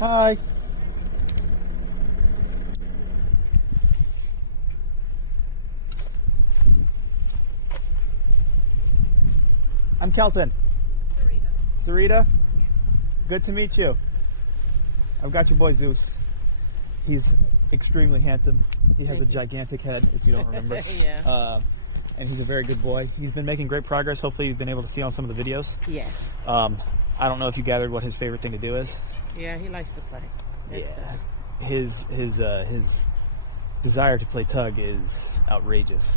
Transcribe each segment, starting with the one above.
Hi. I'm Kelton. Sarita. Yeah. Good to meet you. I've got your boy Zeus. He's extremely handsome. He has a gigantic head, if you don't remember. Yeah. And he's a very good boy. He's been making great progress. Hopefully you've been able to see on some of the videos. Yeah. I don't know if you gathered what his favorite thing to do is. Yeah, he likes to play. Yeah. His desire to play tug is outrageous.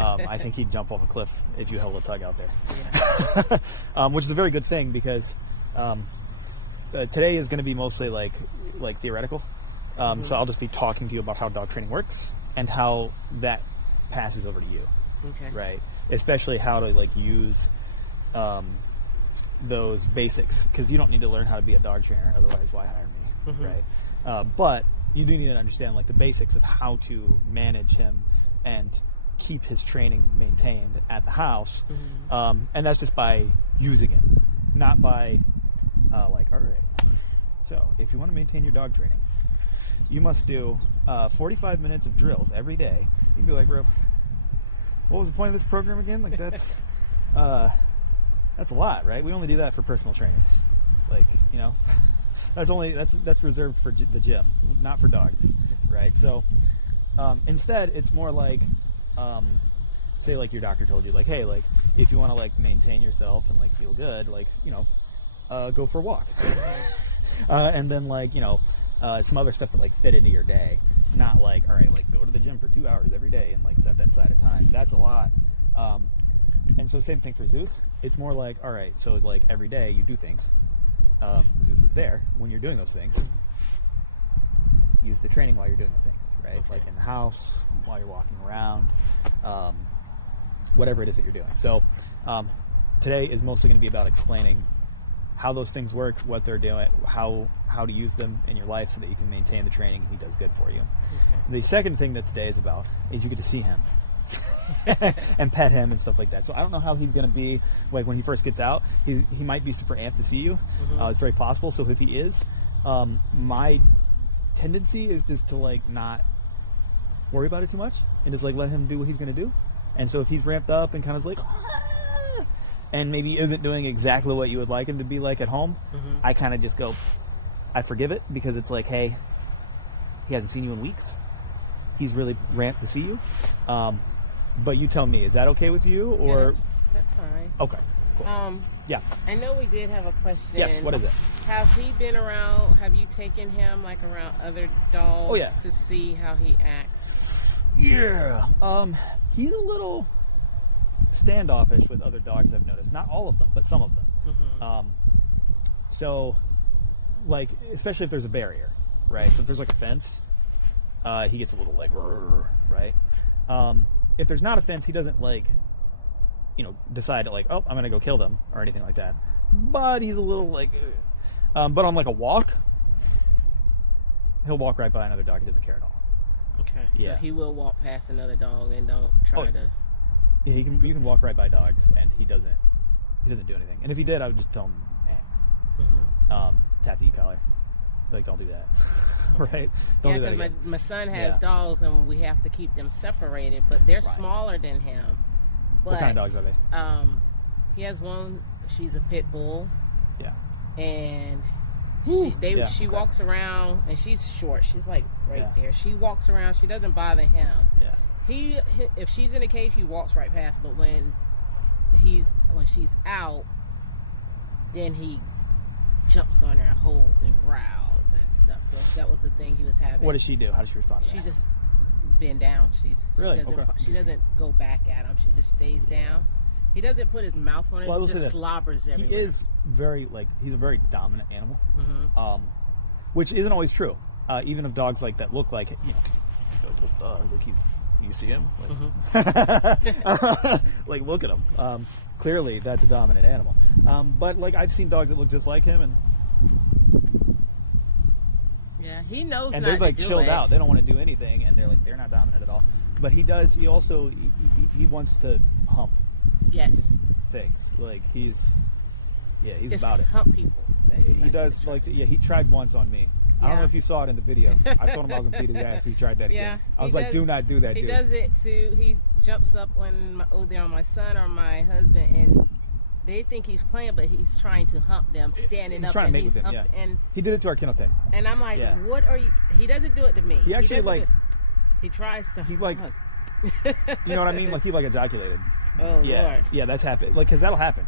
I think he'd jump off a cliff if you held a tug out there. Yeah. Which is a very good thing because today is going to be mostly like theoretical. So I'll just be talking to you about how dog training works and how that passes over to you. Okay. Right. Especially how to use those basics, because you don't need to learn how to be a dog trainer, otherwise why hire me, right? But you do need to understand the basics of how to manage him and keep his training maintained at the house, and that's just by using it, not by all right, so if you want to maintain your dog training, you must do 45 minutes of drills every day. You'd be like, bro, what was the point of this program again? That's a lot, right? We only do that for personal trainers. That's reserved for the gym, not for dogs, right? So instead, it's more like, say your doctor told you, hey, if you want to maintain yourself and feel good, go for a walk. And then some other stuff that fit into your day. Not all right, go to the gym for 2 hours every day and set that aside of time. That's a lot. And so same thing for Zeus. It's more all right, so every day you do things. Zeus is there when you're doing those things. Use the training while you're doing the things, right? Okay. In the house, while you're walking around, whatever it is that you're doing. So today is mostly going to be about explaining how those things work, what they're doing, how to use them in your life so that you can maintain the training he does good for you. Okay. The second thing that today is about is you get to see him and pet him and stuff like that. So I don't know how he's going to be when he first gets out. He might be super amped to see you. It's very possible. So if he is, my tendency is just to not worry about it too much and just let him do what he's going to do. And so if he's ramped up and kind of and maybe isn't doing exactly what you would like him to be at home, I kind of just go, I forgive it, because it's hey, he hasn't seen you in weeks. He's really ramped to see you. But you tell me, is that okay with you? Or yeah, that's fine. Okay, cool. Yeah. I know we did have a question. Yes, what is it? Have he been around, have you taken him around other dogs to see how he acts? Yeah. He's a little standoffish with other dogs, I've noticed. Not all of them, but some of them. So especially if there's a barrier, right? So if there's a fence, he gets a little right? If there's not a fence, he doesn't decide to oh, I'm gonna go kill them or anything like that. But he's a little but on a walk, he'll walk right by another dog. He doesn't care at all. Okay. Yeah. So he will walk past another dog and don't try to. Yeah, you can walk right by dogs and he doesn't do anything. And if he did, I would just tell him, tap the e-collar. Don't do that. Right? Don't do that because my son has dogs and we have to keep them separated, but they're smaller than him. But, what kind of dogs are they? He has one, she's a pit bull. Yeah. And she walks around, and she's short. She's right there. She walks around. She doesn't bother him. Yeah. If she's in a cage, he walks right past. But when she's out, then he jumps on her and holds and growls and stuff. So that was the thing he was having. What does she do? How does she respond to that? She just bend down. Really? She doesn't go back at him. She just stays down. He doesn't put his mouth on it. He just slobbers everywhere. He is very he's a very dominant animal, which isn't always true. Even of dogs that look you see him, look at him. Clearly, that's a dominant animal. But I've seen dogs that look just like him, and yeah, he knows. And they're chilled out. They don't want to do anything, and they're not dominant at all. But he does. He also he wants to hump. Yes. Things Yeah, he's it's about it. hump people. He does like to, he tried once on me. I don't know if you saw it in the video. I told him I was gonna beat his ass. He tried that again. I was like, do not do that. He does it too. He jumps up when they're on my son or my husband, and they think he's playing, but he's trying to hump them, standing he's up. Trying to mate with them, and he did it to our kennel tech. And I'm like, what are you? He doesn't do it to me. He actually he tries to. He like, you know what I mean? Like he like ejaculated. Oh Lord. Yeah, that's happened. Like, cause that'll happen.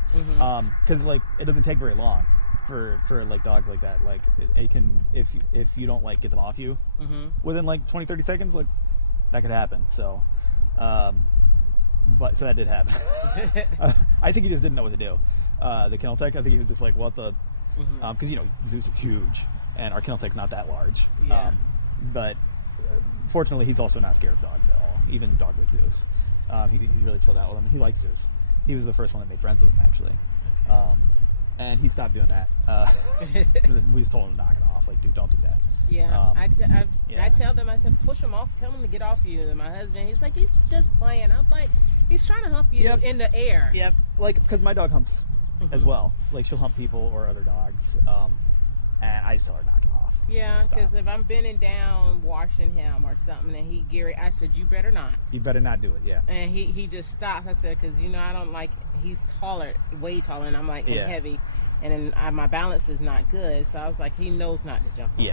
Cause like it doesn't take very long for like dogs like that. Like it can, if you don't like get them off you within like 20-30 seconds, like that could happen. So, so that did happen. I think he just didn't know what to do. The kennel tech, I think he was just like, what the, cause Zeus is huge and our kennel tech's not that large. Yeah. But fortunately he's also not scared of dogs at all, even dogs like Zeus. He's really chilled out with him. He likes Zeus. He was the first one that made friends with him, actually. Okay. And he stopped doing that. We just told him to knock it off. Like, dude, don't do that. Yeah. I tell them, I said, push him off. Tell him to get off you. And my husband, he's like, he's just playing. I was like, he's trying to hump you in the air. Yep. Like, because my dog humps as well. Like, she'll hump people or other dogs. And I just tell her to knock it off. Yeah, because if I'm bending down washing him or something and I said, you better not. You better not do it, yeah. And he just stops. I said, because, I don't like, he's taller, way taller, and I'm like, I'm heavy. And then my balance is not good. So I was like, he knows not to jump on me.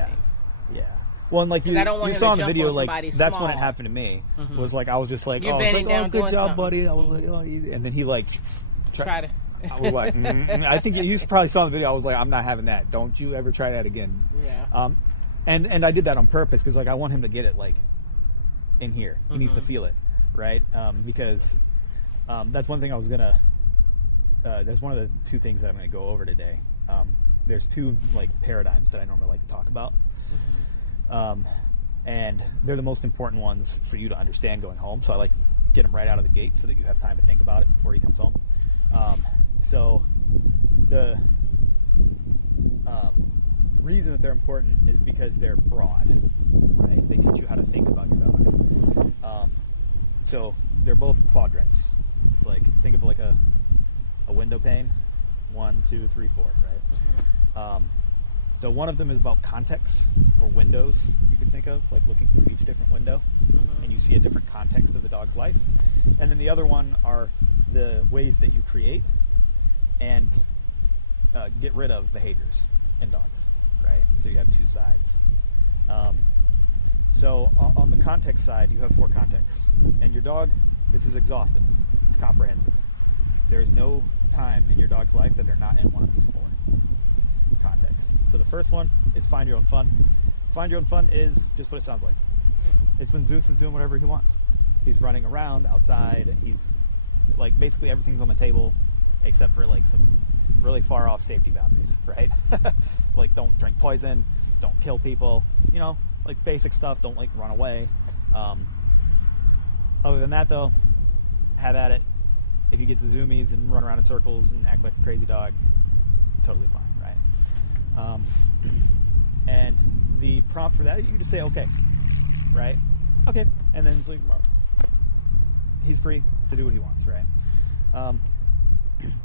Yeah. Well, and like you saw in the video, like that's small. when it happened to me. Was like I was just like, You're bending down, good job, something. buddy. I was like, oh, and then he like try to. I was like, I think you probably saw the video. I was like, I'm not having that. Don't you ever try that again. Yeah. And I did that on purpose because like I want him to get it like in here. He needs to feel it, right? Because that's one thing I was gonna. That's one of the two things that I'm gonna go over today. There's two like paradigms that I normally like to talk about. And they're the most important ones for you to understand going home. So I like get them right out of the gate so that you have time to think about it before he comes home. So the reason that they're important is because they're broad, right? They teach you how to think about your dog. So they're both quadrants. It's like, think of like a window pane, 1, 2, 3, 4, right? So one of them is about context or windows you can think of, like looking through each different window and you see a different context of the dog's life. And then the other one are the ways that you create and get rid of behaviors in dogs, right? So you have two sides. So on the context side, you have 4 contexts. And your dog, this is exhaustive. It's comprehensive. There is no time in your dog's life that they're not in one of these 4 contexts. So the first one is find your own fun. Find your own fun is just what it sounds like. It's when Zeus is doing whatever he wants. He's running around outside. He's like basically everything's on the table except for like some really far off safety boundaries, right? Like don't drink poison, don't kill people, like basic stuff. Don't like run away. Other than that though, have at it. If you get the zoomies and run around in circles and act like a crazy dog, totally fine, right? And the prompt for that, you just say okay, right? Okay, and then it's like he's free to do what he wants, right?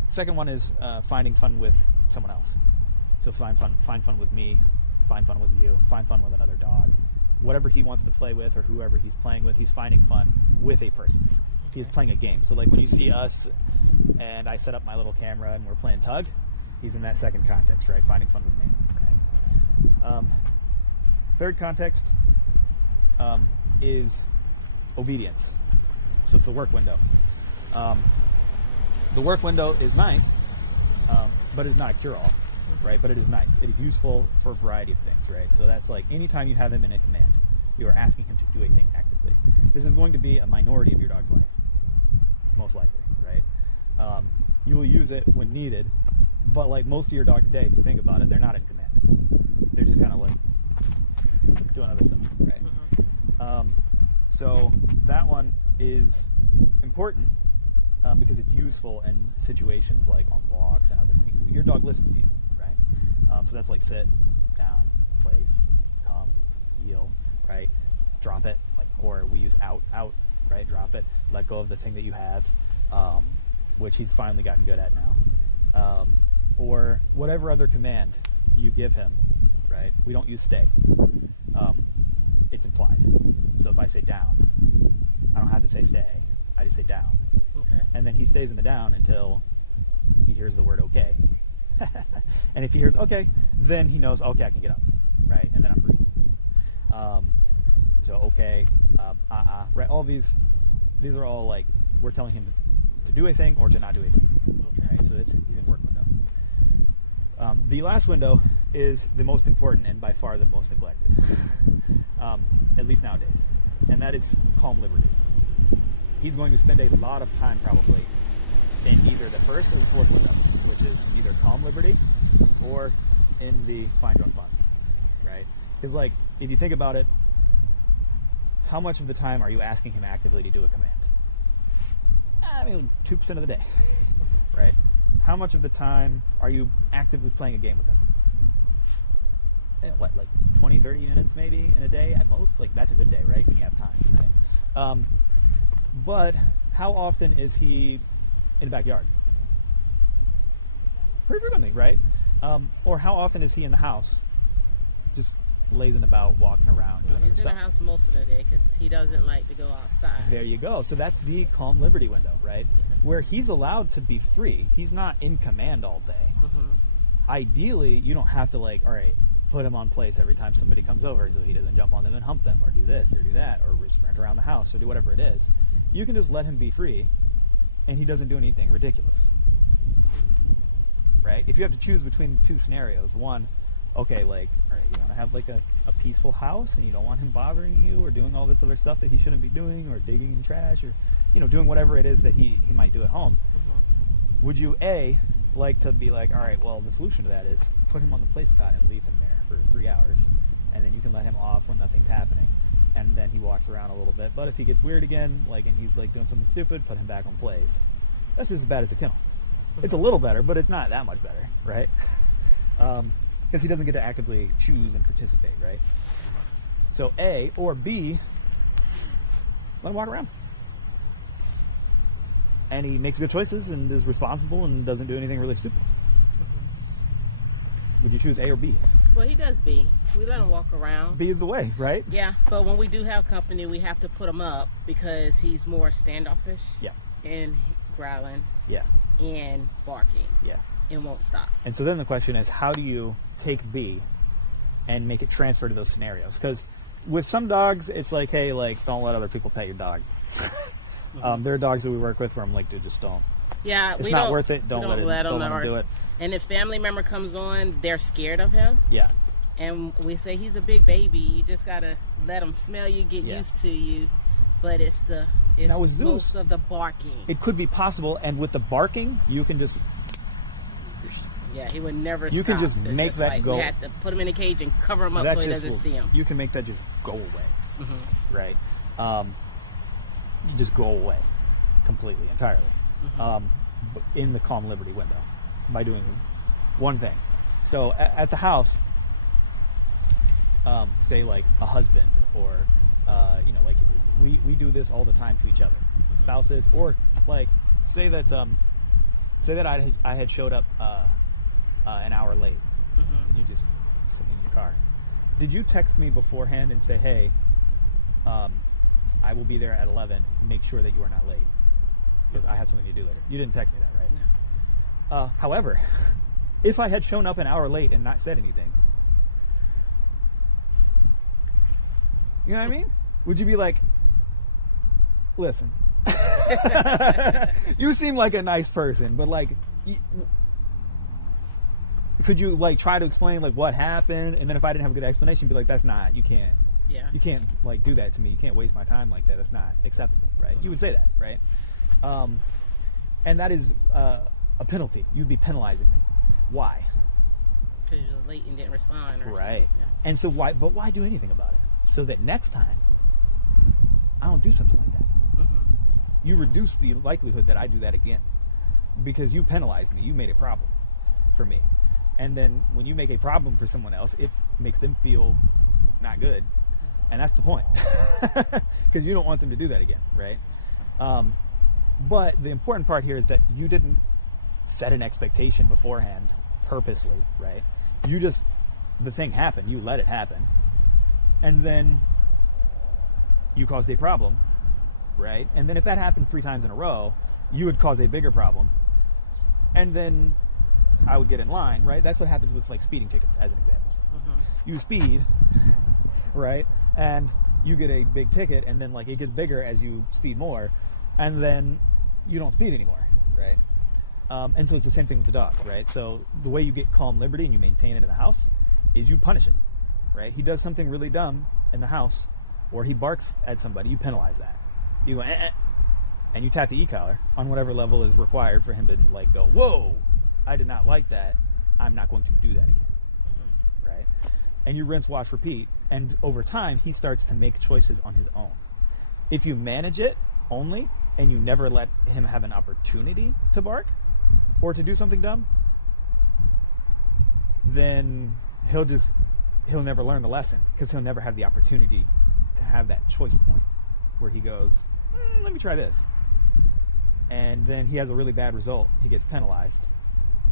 Second one is finding fun with someone else. So find fun with me, find fun with you, find fun with another dog. Whatever he wants to play with or whoever he's playing with, he's finding fun with a person. He's playing a game. So like when you see us and I set up my little camera and we're playing tug, he's in that second context, right? Finding fun with me. Okay. Third context is obedience. So it's the work window. The work window is nice, but it's not a cure-all, right? But it is nice. It is useful for a variety of things, right? So that's like anytime you have him in a command, you are asking him to do a thing actively. This is going to be a minority of your dog's life, most likely, right? You will use it when needed, but like most of your dog's day, if you think about it, they're not in command. They're just kind of like doing other stuff, right? So that one is important because it's useful in situations like on walks and other things. Your dog listens to you, right? So that's like sit, down, place, come, heel, right? Drop it, like, or we use out, right? Drop it, let go of the thing that you have, which he's finally gotten good at now. or whatever other command you give him, right? We don't use stay. It's implied. So if I say down, I don't have to say stay. I just say down. Okay. And then he stays in the down until he hears the word okay. And if he hears okay, then he knows, okay, I can get up, right? And then I'm free. So okay, right? All these are all like we're telling him to do a thing or to not do a thing. Okay. Right? So he's in work window. The last window is the most important and by far the most neglected, at least nowadays, and that is calm liberty. He's going to spend a lot of time probably in either the first or the fourth window, which is either calm liberty or in the find your own fun, right? Because like if you think about it, how much of the time are you asking him actively to do a command? I mean, 2% of the day, right? How much of the time are you actively playing a game with him? What, like 20, 30 minutes maybe in a day at most? Like that's a good day, right? When you have time, right? But how often is he in the backyard? Pretty frequently, right? Or how often is he in the house, just lazing about, walking around, doing he's in stuff? the house most of the day because he doesn't like to go outside. There you go. So that's the calm liberty window, right? Where he's allowed to be free. He's not in command all day. Ideally, you don't have to like, all right, put him on place every time somebody comes over so he doesn't jump on them and hump them or do this or do that or sprint around the house or do whatever it is. You can just let him be free and he doesn't do anything ridiculous. Right? If you have to choose between two scenarios, one, okay, like, all right, you want to have like a peaceful house and you don't want him bothering you or doing all this other stuff that he shouldn't be doing or digging in trash or, you know, doing whatever it is that he might do at home. Would you, A, like to be like, all right, well, the solution to that is put him on the place cot and leave him there for 3 hours and then you can let him off when nothing's happening and then he walks around a little bit. But if he gets weird again, like, and he's like doing something stupid, put him back on place. That's just as bad as the kennel. It's a little better, but it's not that much better, right? Because he doesn't get to actively choose and participate, right? So A, or B, let him walk around. And he makes good choices and is responsible and doesn't do anything really stupid. Would you choose A or B? Well, he does B. We let him walk around. B is the way, right? Yeah, but when we do have company, we have to put him up because he's more standoffish. Yeah. And growling. Yeah. And barking. Yeah. And won't stop. And so then the question is, how do you take B and make it transfer to those scenarios? Because with some dogs, it's like, hey, like, don't let other people pet your dog. There are dogs that we work with where I'm like, dude, just don't. Yeah, it's not worth it. Don't let him do it. And if family member comes on, they're scared of him. Yeah. And we say he's a big baby. You just gotta let him smell you, get used to you. But it's now with Zeus, most of the barking. It could be possible, and with the barking, you can just. Yeah, he would never You stop. can just it's make just that like, go. We have to put him in a cage and cover him up so he doesn't see him. You can make that just go away, right? Just go away completely, entirely, in the calm liberty window by doing one thing. So at the house, say like a husband or you know, like we do this all the time to each other, spouses, or like say that I had showed up an hour late and you just sit in your car. Did you text me beforehand and say, hey, I will be there at 11, make sure that you are not late because I have something to do later? You didn't text me that, right? No. However, if I had shown up an hour late and not said anything, you know what I mean? Would you be like, listen, you seem like a nice person, but like, could you like try to explain like what happened? And then if I didn't have a good explanation, be like, that's not, you can't. Yeah. You can't like do that to me. You can't waste my time like that. That's not acceptable, right? You would say that, right? And that is a penalty. You'd be penalizing me. Why? Because you're late and didn't respond. Or right. Yeah. And so why? But why do anything about it? So that next time I don't do something like that. You reduce the likelihood that I do that again because you penalized me. You made a problem for me. And then when you make a problem for someone else, it makes them feel not good. And that's the point. Because you don't want them to do that again, right? But the important part here is that you didn't set an expectation beforehand purposely, right? The thing happened, you let it happen, and then you caused a problem, right? And then if that happened 3 times in a row, you would cause a bigger problem, and then I would get in line, right? That's what happens with like speeding tickets, as an example. You speed, right? And you get a big ticket, and then like it gets bigger as you speed more, and then you don't speed anymore, right? And so it's the same thing with the dog, right? So the way you get calm liberty and you maintain it in the house is you punish it, right? He does something really dumb in the house, or he barks at somebody, you penalize that. You go, and you tap the e-collar on whatever level is required for him to like go, whoa, I did not like that. I'm not going to do that again, right? And you rinse, wash, repeat. And over time, he starts to make choices on his own. If you manage it only, and you never let him have an opportunity to bark or to do something dumb, then he'll never learn the lesson, because he'll never have the opportunity to have that choice point where he goes, let me try this. And then he has a really bad result. He gets penalized,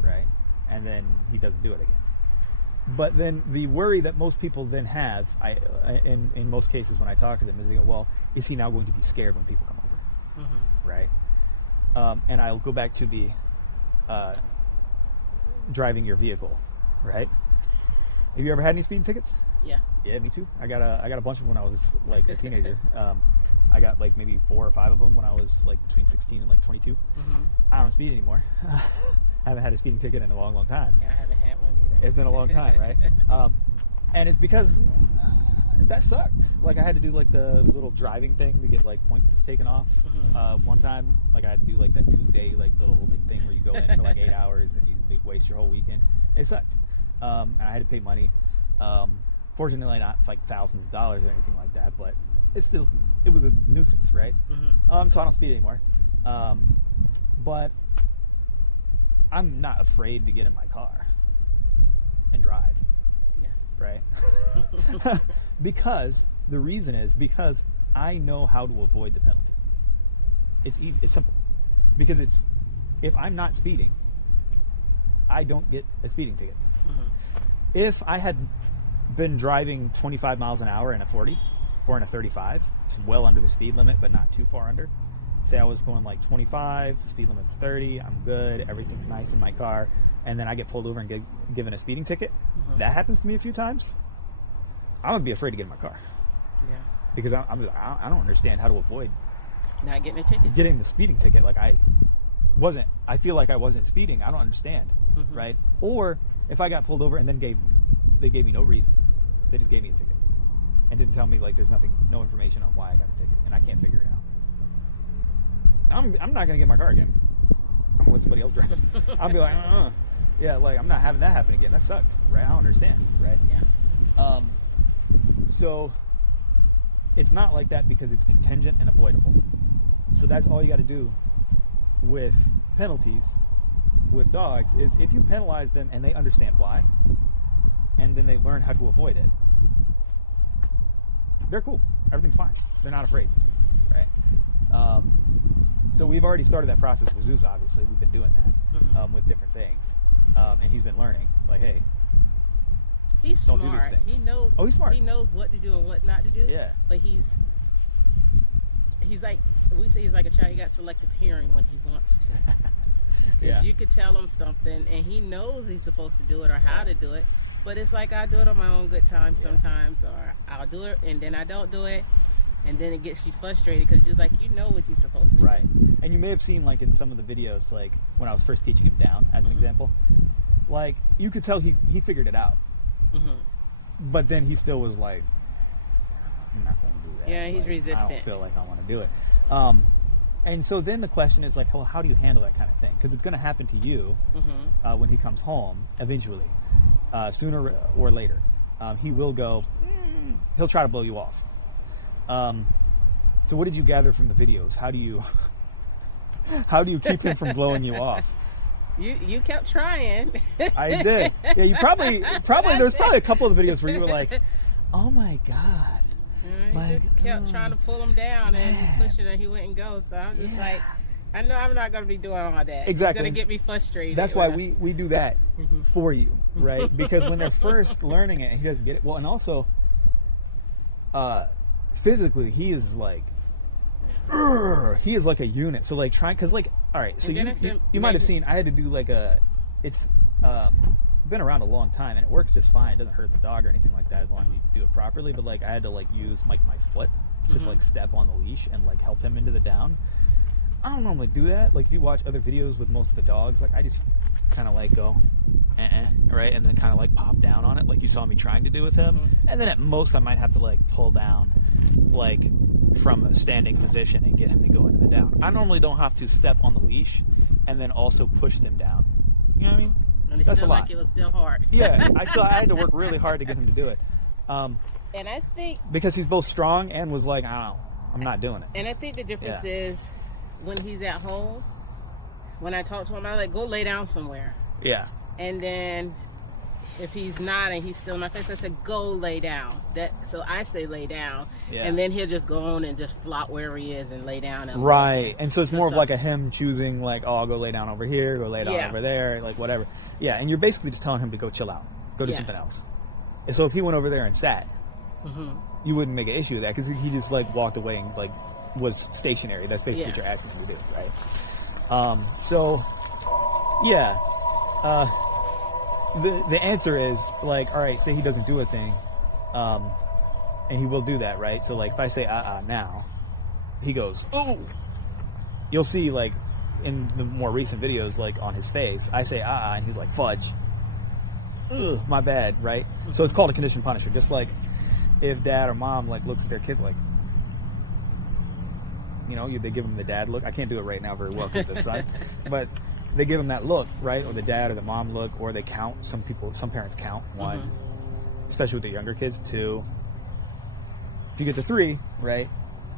right? And then he doesn't do it again. But then the worry that most people then have, in most cases when I talk to them, is they go, well, is he now going to be scared when people come over? Right? And I'll go back to the driving your vehicle, right? Have you ever had any speeding tickets? Yeah. Yeah, me too. I got a bunch of them when I was like a teenager. I got like maybe 4 or 5 of them when I was like between 16 and like 22. I don't speed anymore. I haven't had a speeding ticket in a long, long time. Yeah, I haven't had one either. It's been a long time, right? And it's because that sucked. Like I had to do like the little driving thing to get like points taken off. One time, like I had to do like that 2-day like little like thing where you go in for like 8 hours and you waste your whole weekend. It sucked. And I had to pay money. Fortunately, not like thousands of dollars or anything like that, but it was a nuisance, right? So I don't speed anymore. But I'm not afraid to get in my car and drive. Yeah. Right? Because the reason is because I know how to avoid the penalty. It's easy. It's simple. Because if I'm not speeding, I don't get a speeding ticket. If I had been driving 25 miles an hour in a 40 or in a 35, it's well under the speed limit, but not too far under. Say I was going like 25, speed limit's 30, I'm good, everything's nice in my car, and then I get pulled over and given a speeding ticket. That happens to me a few times. I'm gonna be afraid to get in my car. Yeah. Because I don't understand how to avoid not getting a ticket. Getting the speeding ticket. Like I feel like I wasn't speeding. I don't understand, right? Or if I got pulled over and then they gave me no reason, they just gave me a ticket and didn't tell me like there's no information on why I got a ticket, and I can't figure it out. I'm not gonna get in my car again. I'm gonna let somebody else drive it. I'll be like, yeah, like I'm not having that happen again. That sucked, right? I don't understand, right? Yeah. So it's not like that because it's contingent and avoidable. So that's all you got to do with penalties with dogs is if you penalize them and they understand why, and then they learn how to avoid it, they're cool. Everything's fine. They're not afraid, right? So we've already started that process with Zeus, obviously. We've been doing that with different things. And he's been learning, like, hey, he's don't smart. do these things. He knows. Oh, he's smart. He knows what to do and what not to do. Yeah. But he's like, we say he's like a child. He got selective hearing when he wants to. Because you could tell him something and he knows he's supposed to do it or how to do it. But it's like I do it on my own good time sometimes, or I'll do it and then I don't do it. And then it gets you frustrated because you're just like, you know what you're supposed to do. Right. And you may have seen, like, in some of the videos, like, when I was first teaching him down, as an example, like, you could tell he figured it out. But then he still was like, I'm not going to do that. Yeah, he's resistant. I don't feel like I want to do it. And so then the question is, like, well, how do you handle that kind of thing? Because it's going to happen to you when he comes home, eventually, sooner or later. He will go, he'll try to blow you off. So what did you gather from the videos? How do you keep him from blowing you off? You kept trying. I did. Yeah, you probably there's probably a couple of videos where you were like, oh my God. He just kept trying to pull him down and pushing and he wouldn't go. So I'm just like, I know I'm not going to be doing all that. Exactly. It's going to get me frustrated. That's why we do that for you, right? Because when they're first learning it and he doesn't get it, well, and also physically he is like he is like a unit. So like trying, because like, all right, so you might have seen I had to do like it's been around a long time and it works just fine. It doesn't hurt the dog or anything like that as long as you do it properly, but like I had to like use like my foot to just like step on the leash and like help him into the down. I don't normally do that. Like if you watch other videos with most of the dogs, like I just kind of like go right, and then kind of like pop down on it like you saw me trying to do with him. And then at most I might have to like pull down like from a standing position and get him to go into the down. I normally don't have to step on the leash and then also push them down. You know what I mean? And it's still like it was still hard. Yeah, I had to work really hard to get him to do it. And I think because he's both strong and was like, I don't know, I'm not doing it. And I think the difference is when he's at home, when I talk to him, I like, go lay down somewhere. Yeah. And then if he's not and he's still in my face, I said, go lay down. So I say lay down. Yeah. And then he'll just go on and just flop wherever he is and lay down. And right. And so it's more of like a him choosing like, oh, I'll go lay down over here, go lay down over there, like whatever. Yeah. And you're basically just telling him to go chill out, go do something else. And so if he went over there and sat, you wouldn't make an issue of that because he just like walked away and like was stationary. That's basically what you're asking him to do, right? So yeah, the answer is like, all right, say he doesn't do a thing, and he will do that, right? So like if I say now, he goes, oh. You'll see like in the more recent videos, like on his face, I say and he's like, fudge. Ugh, my bad, right? So it's called a conditioned punisher. Just like if dad or mom like looks at their kid like, you know, they give them the dad look. I can't do it right now very well because of the son, but they give them that look, right? Or the dad or the mom look, or they count. Some parents count 1, especially with the younger kids, 2. If you get to 3, right?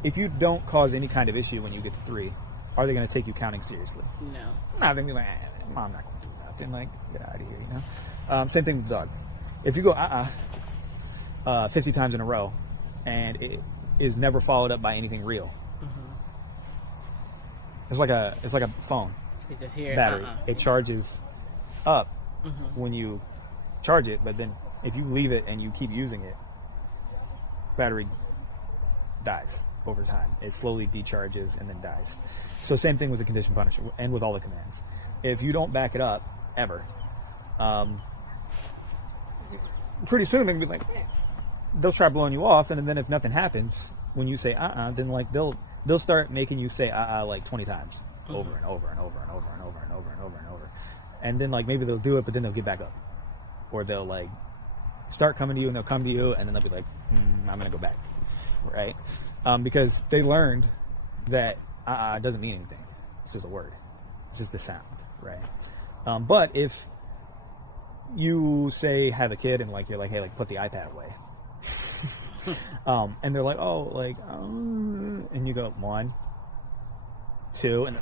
If you don't cause any kind of issue when you get to 3, are they going to take you counting seriously? No. They're going to be like, mom not going to do nothing. Like, get out of here, you know? Same thing with the dog. If you go 50 times in a row and it is never followed up by anything real, it's like a phone battery. It charges up when you charge it, but then if you leave it and you keep using it, battery dies over time. It slowly decharges and then dies. So same thing with the conditioned punisher and with all the commands. If you don't back it up ever, pretty soon they're gonna be like, they'll try blowing you off, and then if nothing happens when you say then like they'll start making you say like 20 times over and over and over and over and over and over and over and over, and then like maybe they'll do it, but then they'll get back up, or they'll like start coming to you and they'll come to you and then they'll be like, I'm gonna go back, right? Because they learned that doesn't mean anything. It's just a word. It's just a sound, right? But if you say have a kid and like you're like, hey, like put the iPad away, and they're like, oh, like, and you go 1, 2, and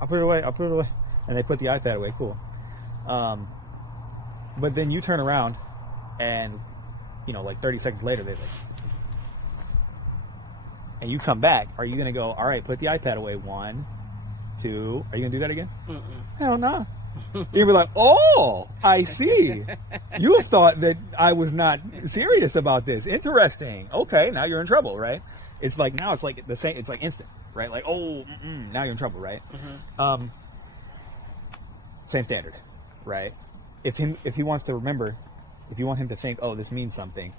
I'll put it away, and they put the iPad away, cool. But then you turn around, and you know, like 30 seconds later, they're like, and you come back. Are you gonna go, all right, put the iPad away, 1, 2? Are you gonna do that again? Hell no. You'll be like, oh, I see. You have thought that I was not serious about this. Interesting. Okay, now you're in trouble, right? It's like now it's like the same. It's like instant, right? Like, oh, now you're in trouble, right? Same standard, right? If he wants to remember, if you want him to think, oh, this means something,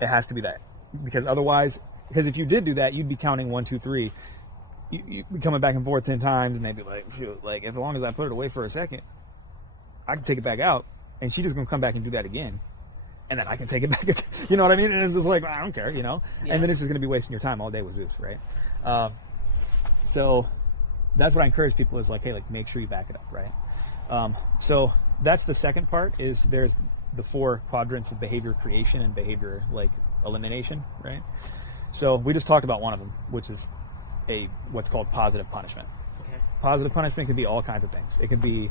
it has to be that. Because otherwise, because if you did do that, you'd be counting 1, 2, 3. You'd be coming back and forth 10 times, and they'd be like, shoot, like as long as I put it away for a second, I can take it back out, and she's just gonna come back and do that again, and then I can take it back. You know what I mean? And it's just like, I don't care, you know. Yeah. And then it's just gonna be wasting your time all day with Zeus, right? So that's what I encourage people is like, hey, like make sure you back it up, right? So that's the second part. Is there's the 4 quadrants of behavior creation and behavior like elimination, right? So we just talked about one of them, which is what's called positive punishment. Okay. Positive punishment can be all kinds of things. It can be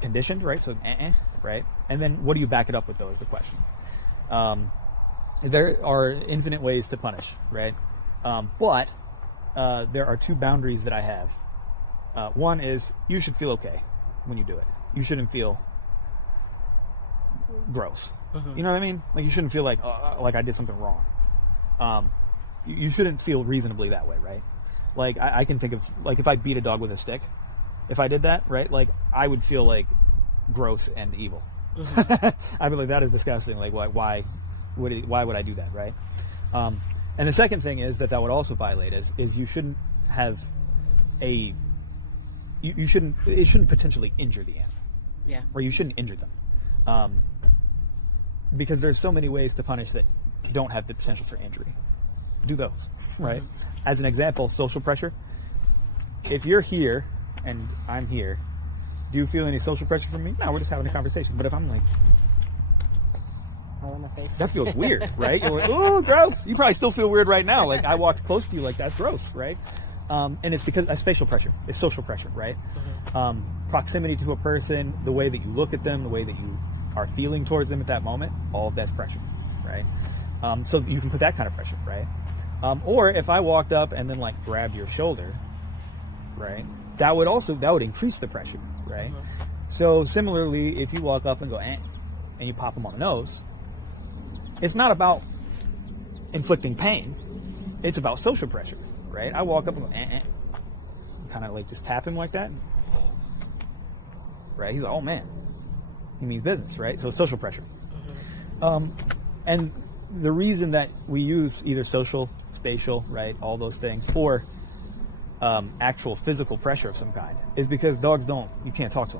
conditioned, right? So, right? And then what do you back it up with, though, is the question. There are infinite ways to punish, right? But there are two boundaries that I have. One is you should feel okay when you do it. You shouldn't feel gross. You know what I mean? Like, you shouldn't feel like I did something wrong. You shouldn't feel reasonably that way, right? Like, I can think of, like, if I beat a dog with a stick, if I did that, right, like, I would feel like gross and evil. I'd be like, that is disgusting. Like, why would I do that, right? And the second thing is that would also violate is you shouldn't have it shouldn't potentially injure the animal. Yeah. Or you shouldn't injure them. Because there's so many ways to punish that don't have the potential for injury. Do those, right? As an example, social pressure. If you're here and I'm here, do you feel any social pressure from me? No, we're just having a conversation. But if I'm like, all in my face, that feels weird, right? You're like, oh, gross. You probably still feel weird right now. Like, I walked close to you, like, that's gross, right? And it's because of spatial pressure. It's social pressure, right? Proximity to a person, the way that you look at them, the way that you are feeling towards them at that moment, all of that's pressure, right? So you can put that kind of pressure, right? Or if I walked up and then, like, grabbed your shoulder, right? That would increase the pressure, right? So similarly, if you walk up and go, and you pop them on the nose, it's not about inflicting pain. It's about social pressure, right? I walk up and go, kind of like just tap him like that, right? He's like, oh man, he means business, right? So it's social pressure. And the reason that we use either social, spatial, right, all those things, or actual physical pressure of some kind is because dogs you can't talk to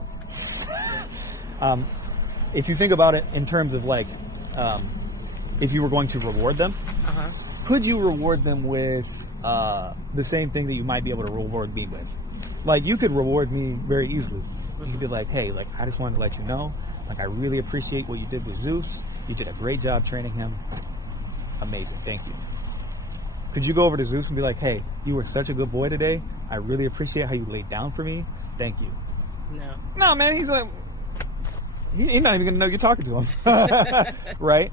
them. If you think about it in terms of, like, if you were going to reward them, could you reward them with the same thing that you might be able to reward me with? Like, you could reward me very easily. You could be like, hey, like, I just wanted to let you know, like, I really appreciate what you did with Zeus. You did a great job training him. Amazing, thank you. Could you go over to Zeus and be like, hey, you were such a good boy today. I really appreciate how you laid down for me. Thank you. No, man, he's like, he's not even going to know you're talking to him. Right?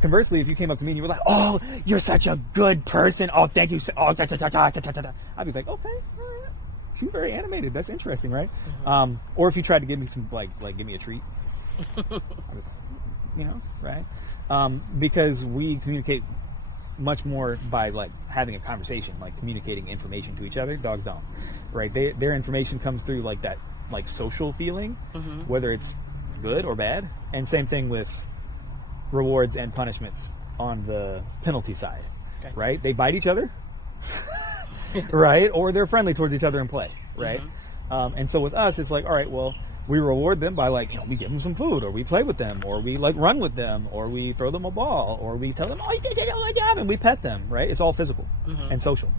Conversely, if you came up to me and you were like, oh, you're such a good person. Oh, thank you. Oh, I'd be like, okay, all right. She's very animated. That's interesting, right? Or if you tried to give me some, like give me a treat. You know, right? Because we communicate much more by, like, having a conversation, like communicating information to each other. Dogs don't, right? Their information comes through, like, that, like, social feeling, whether it's good or bad. And same thing with rewards and punishments on the penalty side, right? They bite each other, right? Or they're friendly towards each other in play, right? And so with us, it's like, all right, well, we reward them by, like, you know, we give them some food, or we play with them, or we, like, run with them, or we throw them a ball, or we tell them, oh, you did a good job, and we pet them, right? It's all physical and social.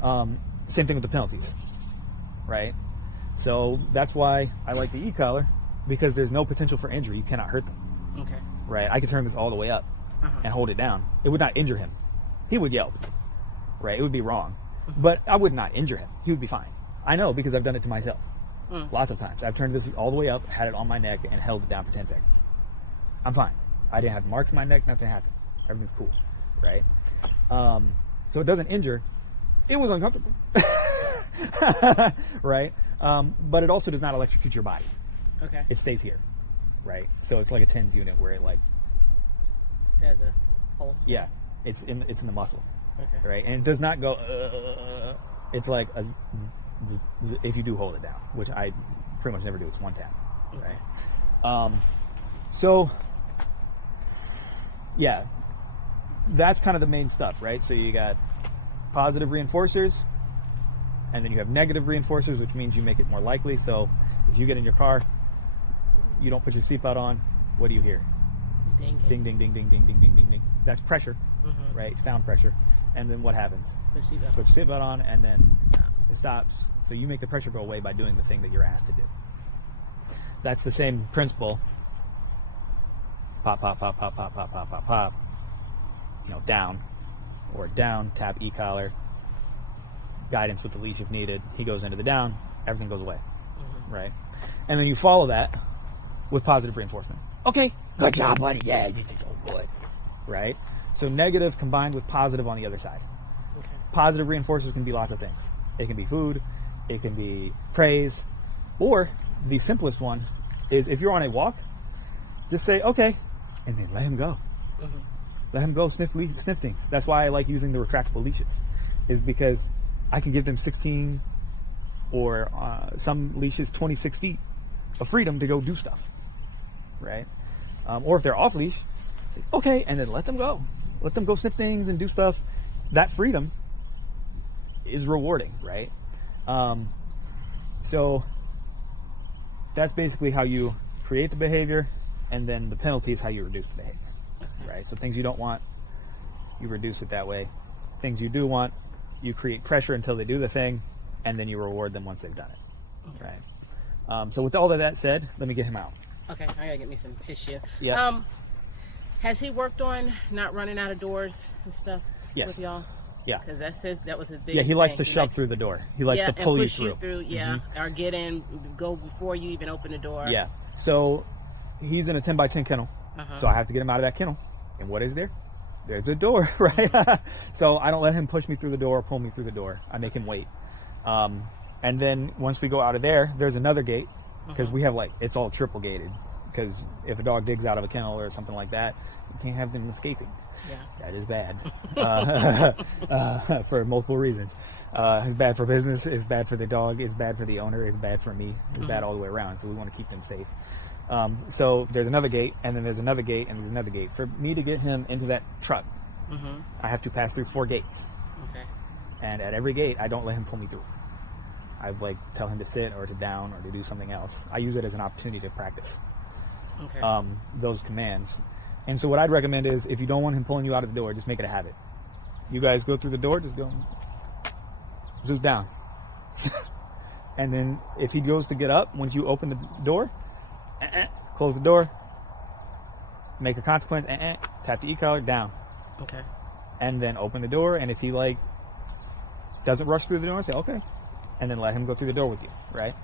Same thing with the penalties, right? So that's why I like the e-collar, because there's no potential for injury. You cannot hurt them. Okay. Right? I could turn this all the way up and hold it down. It would not injure him. He would yelp, right? It would be wrong. But I would not injure him. He would be fine. I know, because I've done it to myself. Lots of times. I've turned this all the way up, had it on my neck, and held it down for 10 seconds. I'm fine. I didn't have marks in my neck. Nothing happened. Everything's cool, right? So it doesn't injure. It was uncomfortable, right? But it also does not electrocute your body. Okay. It stays here, right? So it's like a TENS unit where it, like, there's a pulse. Yeah, it's in the muscle, okay, right? And it does not go. It's like if you do hold it down, which I pretty much never do. It's one tap, right? So yeah, that's kind of the main stuff, right? So you got positive reinforcers, and then you have negative reinforcers, which means you make it more likely. So if you get in your car, you don't put your seatbelt on, what do you hear? Ding, ding, ding, ding, ding, ding, ding, ding, ding, ding. That's pressure, right? Sound pressure. And then what happens? Put your seatbelt on, and then it stops. So you make the pressure go away by doing the thing that you're asked to do. That's the same principle. Pop, pop, pop, pop, pop, pop, pop, pop, pop. You know, down, or down, tap e-collar, guidance with the leash if needed. He goes into the down, everything goes away, right? And then you follow that with positive reinforcement. Okay, good job, buddy. Yeah, you did so good, right? So negative combined with positive on the other side. positive reinforcers can be lots of things. It can be food, it can be praise, or the simplest one is if you're on a walk, just say, okay, and then let him go. Mm-hmm. Let him go sniff things. That's why I like using the retractable leashes, is because I can give them 16 or some leashes 26 feet of freedom to go do stuff, right? Or if they're off leash, say, okay, and then let them go. Let them go sniff things and do stuff. That freedom is rewarding, right? So that's basically how you create the behavior, and then the penalty is how you reduce the behavior, right? So things you don't want, you reduce it that way. Things you do want, you create pressure until they do the thing, and then you reward them once they've done it, right? So with all of that said, let me get him out. Okay, I gotta get me some tissue. Yeah. Has he worked on not running out of doors and stuff with y'all? Yeah. Because that was his big. Yeah, he likes to shove through the door. He likes to pull and push you through. Or get in, go before you even open the door. Yeah. So he's in a 10x10 kennel, so I have to get him out of that kennel. And what is there? There's a door, right? So I don't let him push me through the door or pull me through the door. I make him wait. And then once we go out of there, there's another gate, because we have it's all triple gated. Because if a dog digs out of a kennel or something like that, you can't have them escaping. Yeah. That is bad for multiple reasons. It's bad for business, it's bad for the dog, it's bad for the owner, it's bad for me, it's bad all the way around. So we want to keep them safe. So there's another gate, and then there's another gate, and there's another gate. For me to get him into that truck, I have to pass through 4 gates. Okay. And at every gate, I don't let him pull me through. I tell him to sit or to down or to do something else. I use it as an opportunity to practice those commands. And so what I'd recommend is, if you don't want him pulling you out of the door, just make it a habit. You guys go through the door, just go Zeus down. And then if he goes to get up, once you open the door, close the door, make a consequence, tap the e-collar, down. Okay. And then open the door, and if he doesn't rush through the door, say okay, and then let him go through the door with you, right?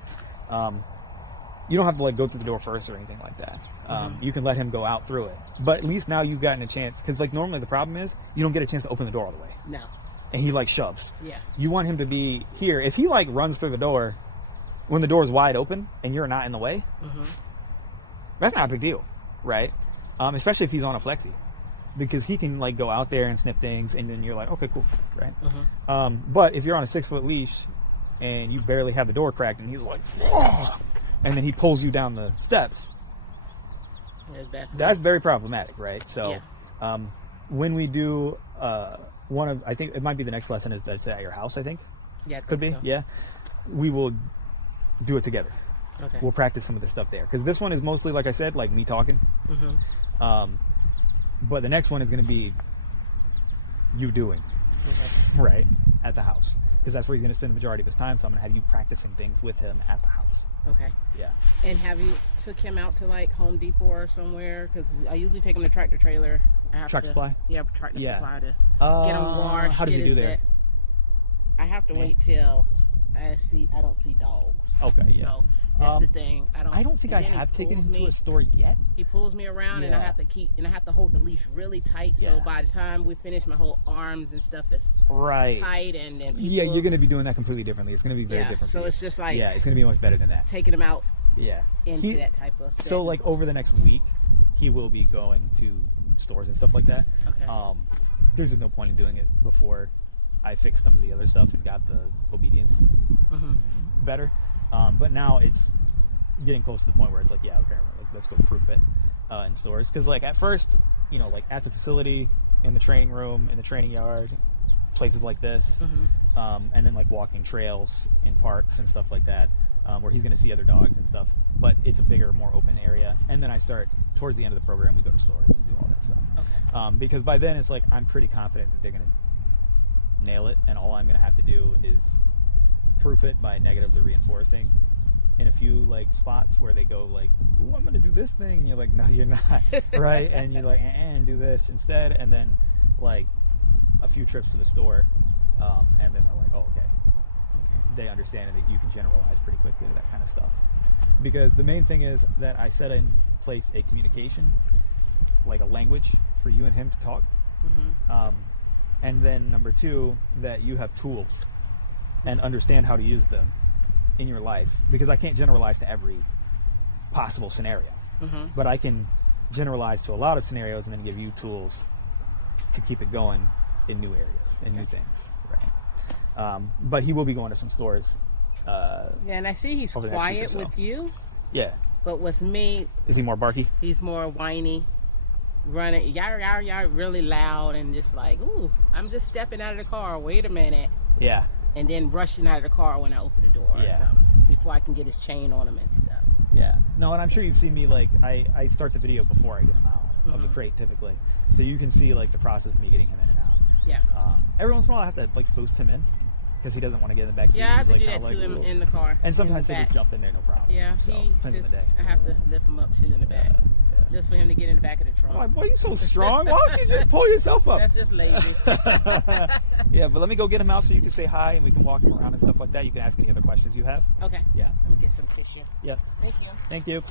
You don't have to go through the door first or anything like that. You can let him go out through it, but at least now you've gotten a chance, because normally the problem is you don't get a chance to open the door all the way. No. And he shoves. Yeah. You want him to be here. If he runs through the door when the door is wide open and you're not in the way, that's not a big deal, right? Especially if he's on a flexi, because he can go out there and sniff things, and then you're like, okay, cool, right? But if you're on a 6-foot leash and you barely have the door cracked, and he's like, whoa, and then he pulls you down the steps, that's very problematic, right? So when we do I think it might be the next lesson, that's at your house, I think. Yeah, could be. So. Yeah, we will do it together. Okay. We'll practice some of this stuff there, because this one is mostly, like I said, me talking. But the next one is going to be you doing, right, at the house, because that's where he's going to spend the majority of his time. So I'm going to have you practicing things with him at the house. Okay. Yeah. And have you took him out to Home Depot or somewhere? Because I usually take him to Tractor Trailer. Tractor Supply? Yeah, Tractor Supply to get him washed. How does he do there? I have to wait till I don't see dogs. Okay, yeah. So that's the thing. I don't think I have taken him to a store yet. He pulls me around, and I have to hold the leash really tight. So by the time we finish, my whole arms and stuff is tight, and then you're going to be doing that completely differently. It's going to be very different. So it's just it's going to be much better than that. Taking him out. Into that type of setting. So over the next week, he will be going to stores and stuff like that. Okay. There's just no point in doing it before I fixed some of the other stuff and got the obedience better. But now it's getting close to the point where it's let's go proof it in stores. Because at first, at the facility, in the training room, in the training yard, places like this, and then walking trails in parks and stuff like that, where he's going to see other dogs and stuff. But it's a bigger, more open area. And then I start, towards the end of the program, we go to stores and do all that stuff. Okay. Because by then it's I'm pretty confident that they're going to nail it, and all I'm going to have to do is proof it by negatively reinforcing in a few spots where they go ooh, I'm going to do this thing, and you're like, no, you're not, right? And you're like, and do this instead, and then a few trips to the store, and then they're like, oh, okay. They understand that you can generalize pretty quickly to that kind of stuff, because the main thing is that I set in place a communication, a language for you and him to talk. And then number 2, that you have tools and understand how to use them in your life, because I can't generalize to every possible scenario, but I can generalize to a lot of scenarios and then give you tools to keep it going in new areas and new things, right? But he will be going to some stores. Yeah, and I see he's quiet with you. Yeah. But with me, is he more barky? He's more whiny, running, yar yar yar, really loud, and just like, ooh, I'm just stepping out of the car. Wait a minute. Yeah. And then rushing out of the car when I open the door or something, before I can get his chain on him and stuff. Yeah. No, and I'm sure you've seen me, like, I start the video before I get him out of the crate typically. So you can see, like, the process of me getting him in and out. Yeah. Every once in a while I have to, like, boost him in because he doesn't want to get in the back seat. Yeah, I have to like, do that too in the car. And sometimes he just jump in there, no problem. Yeah, so, depends on the day. I have to lift him up too in the back. Just for him to get in the back of the trunk. Why are you so strong? Why don't you just pull yourself up? That's just lazy. Yeah, but let me go get him out so you can say hi and we can walk him around and stuff like that. You can ask any other questions you have. Okay. Yeah. Let me get some tissue. Yeah. Thank you. Thank you.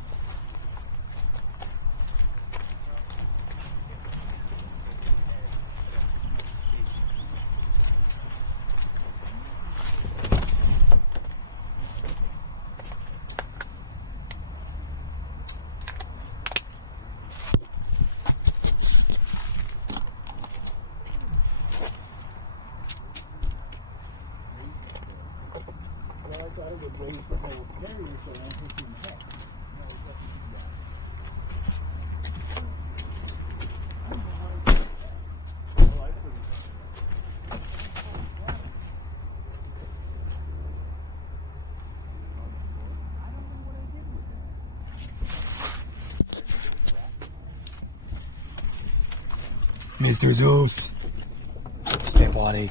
Mr. Zeus. Hey, buddy.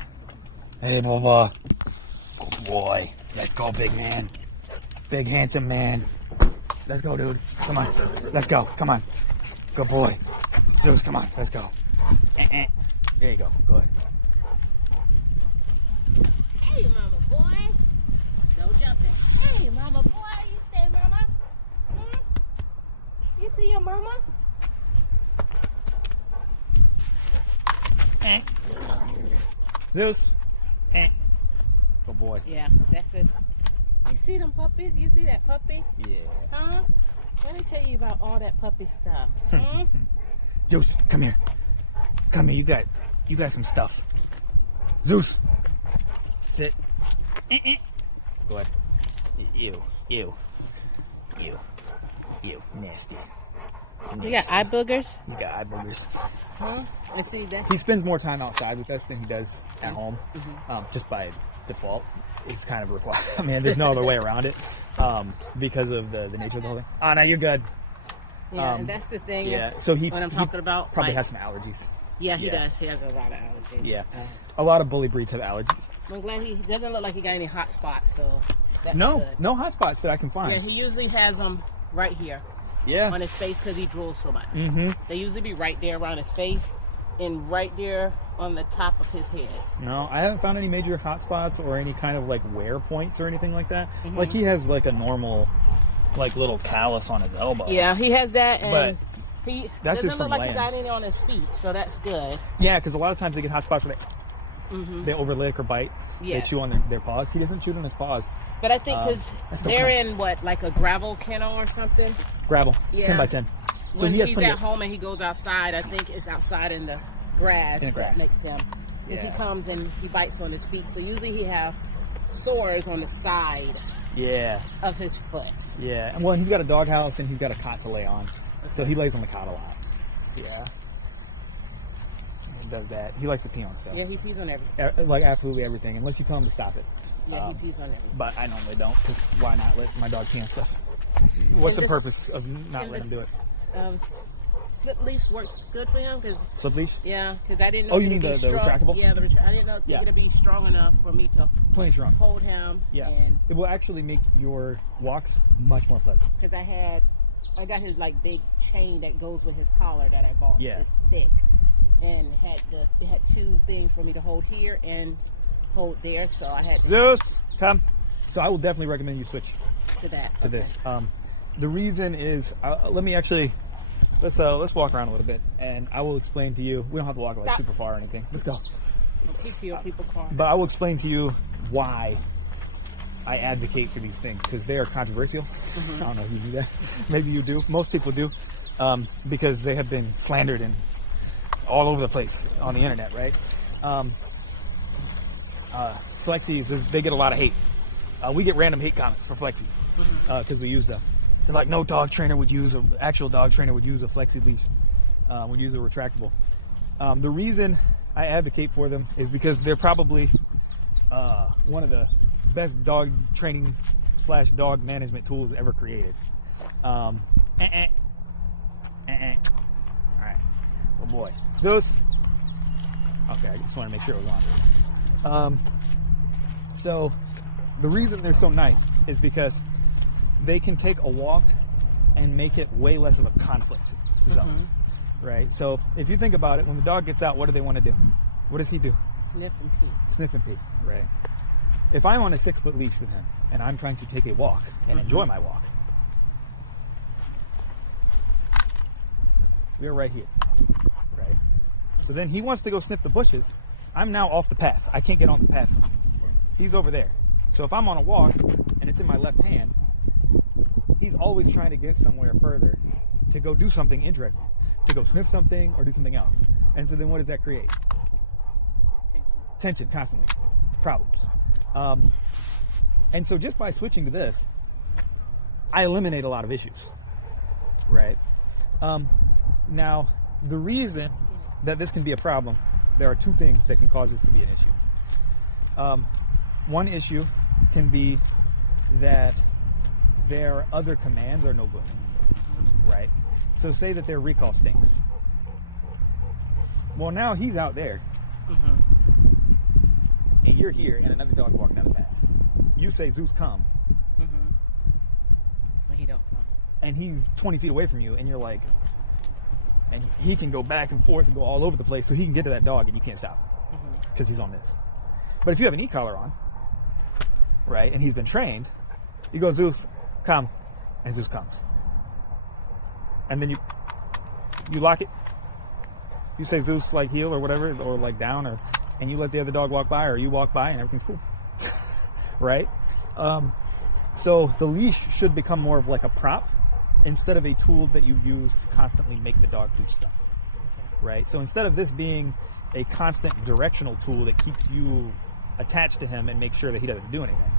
Hey, Mama. Good boy. Let's go, big man. Big, handsome man. Let's go, dude. Come on. Let's go. Come on. Good boy. Zeus, come on. Let's go. There you go. Good. Hey, mama boy. No jumping. Hey, mama boy. You say mama? You see your mama? Zeus. Good boy. Yeah, that's it. You see them puppies? You see that puppy? Yeah. Huh? Let me tell you about all that puppy stuff. Zeus, come here. Come here. You got some stuff. Zeus. Sit. Go ahead. Ew. Nasty. You got eye boogers? You got eye boogers. Huh? Let's see that. He spends more time outside with us than he does at home, just by default. It's kind of required. I mean, there's no other way around it, because of the nature of the whole thing. Oh, no, you're good. Yeah, and that's the thing. Yeah, so he when I'm talking about probably like, has some allergies. Yeah, he does. He has a lot of allergies. Yeah, a lot of bully breeds have allergies. I'm glad he doesn't look like he got any hot spots. So that's no hot spots that I can find. Yeah, he usually has them right here. Yeah, on his face because he drools so much. They usually be right there around his face and right there on the top of his head. No, I haven't found any major hot spots or any kind of like wear points or anything like that. Like he has like a normal, like little callus on his elbow. Yeah, he has that, and but he that's doesn't look like land. he got any on his feet, so that's good. Yeah, because a lot of times they get hot spots where they overlick or bite. Yeah. They chew on their paws. He doesn't chew on his paws. But I think because they're in what, like a gravel kennel or something? Gravel, yeah. 10 by 10. So when he's at home and he goes outside, I think it's outside in the grass, that makes him. Because he comes and he bites on his feet. So usually he have sores on the side of his foot. Yeah, and well, he's got a doghouse and he's got a cot to lay on. So he lays on the cot a lot. Yeah. He does that. He likes to pee on stuff. Yeah, he pees on everything. Like absolutely everything, unless you tell him to stop it. Yeah, he pees on everything. But I normally don't, because why not let my dog pee on stuff? What's the purpose of not letting him do it? Slip leash works good for him because slip leash. Yeah, because I didn't know. Oh, you mean the retractable? Yeah, I didn't know if it would be strong enough for me to plenty strong. Hold him. Yeah, and it will actually make your walks much more pleasant. Because I got his like big chain that goes with his collar that I bought. Yeah, it's thick, and it had two things for me to hold here and hold there. So I had Zeus, come. So I will definitely recommend you switch to that. To this. The reason is, let me actually. Let's walk around a little bit, and I will explain to you. We don't have to walk like super far or anything. Let's go. He kill people's cars. But I will explain to you why I advocate for these things, because they are controversial. I don't know if you knew that. Maybe you do. Most people do, because they have been slandered and all over the place on the internet, right? Flexies, they get a lot of hate. We get random hate comments for Flexi because we use them. It's like no dog trainer would use actual dog trainer would use a Flexi leash. Would use a retractable. The reason I advocate for them is because they're probably one of the best dog training / dog management tools ever created. All right. Oh boy. Zeus. Okay, I just want to make sure it was on. So the reason they're so nice is because they can take a walk and make it way less of a conflict zone. Right? So if you think about it, when the dog gets out, what do they want to do? What does he do? Sniff and pee. Sniff and pee, right? If I'm on a 6-foot leash with him and I'm trying to take a walk and enjoy my walk, we're right here, right? So then he wants to go sniff the bushes. I'm now off the path. I can't get on the path. He's over there. So if I'm on a walk and it's in my left hand, he's always trying to get somewhere further to go do something interesting, to go sniff something or do something else. And so then what does that create? Tension constantly, problems. And so just by switching to this, I eliminate a lot of issues, right? Now, the reason that this can be a problem, there are two things that can cause this to be an issue. One issue can be that their other commands are no good, right? So say that their recall stinks. Well, now he's out there, and you're here, and another dog's walking down the path. You say, Zeus, come. But he don't come. And he's 20 feet away from you, and you're like, and he can go back and forth and go all over the place so he can get to that dog, and you can't stop because he's on this. But if you have an e-collar on, right, and he's been trained, you go, Zeus, come, and Zeus comes. And then you lock it. You say Zeus, like heel or whatever, or like down, or and you let the other dog walk by, or you walk by, and everything's cool, right? So the leash should become more of like a prop instead of a tool that you use to constantly make the dog do stuff, right? So instead of this being a constant directional tool that keeps you attached to him and make sure that he doesn't do anything,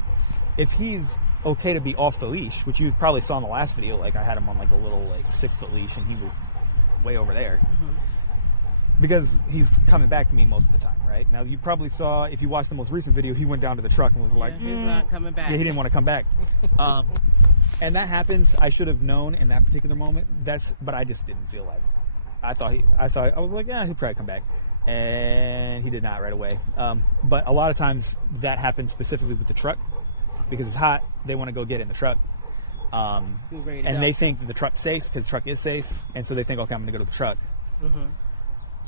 if he's okay to be off the leash, which you probably saw in the last video, like I had him on like a little like 6-foot leash and he was way over there, because he's coming back to me most of the time, right? Now you probably saw, if you watched the most recent video, he went down to the truck and was like, he's not coming back. Yeah, he didn't want to come back. And that happens. I should have known in that particular moment. But I just didn't feel like. I was like, yeah, he'll probably come back, and he did not right away. But a lot of times that happens specifically with the truck because it's hot. They want to go get in the truck, and they think that the truck's safe because the truck is safe, and so they think, okay, I'm going to go to the truck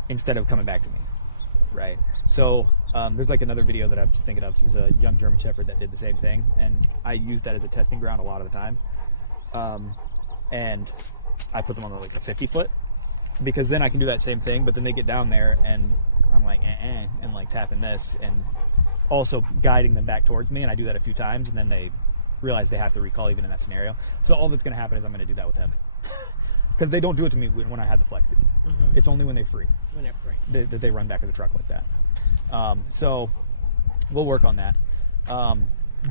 instead of coming back to me, right? So there's like another video that I was thinking of. There's a young German Shepherd that did the same thing, and I use that as a testing ground a lot of the time. And I put them on like a 50-foot because then I can do that same thing, but then they get down there and I'm like, and like tapping this and also guiding them back towards me, and I do that a few times, and then they realize they have to recall even in that scenario. So all that's going to happen is I'm going to do that with them. Because they don't do it to me when I have the Flexi. It's only when they're free. When they're free. That they run back to the truck like that. So we'll work on that.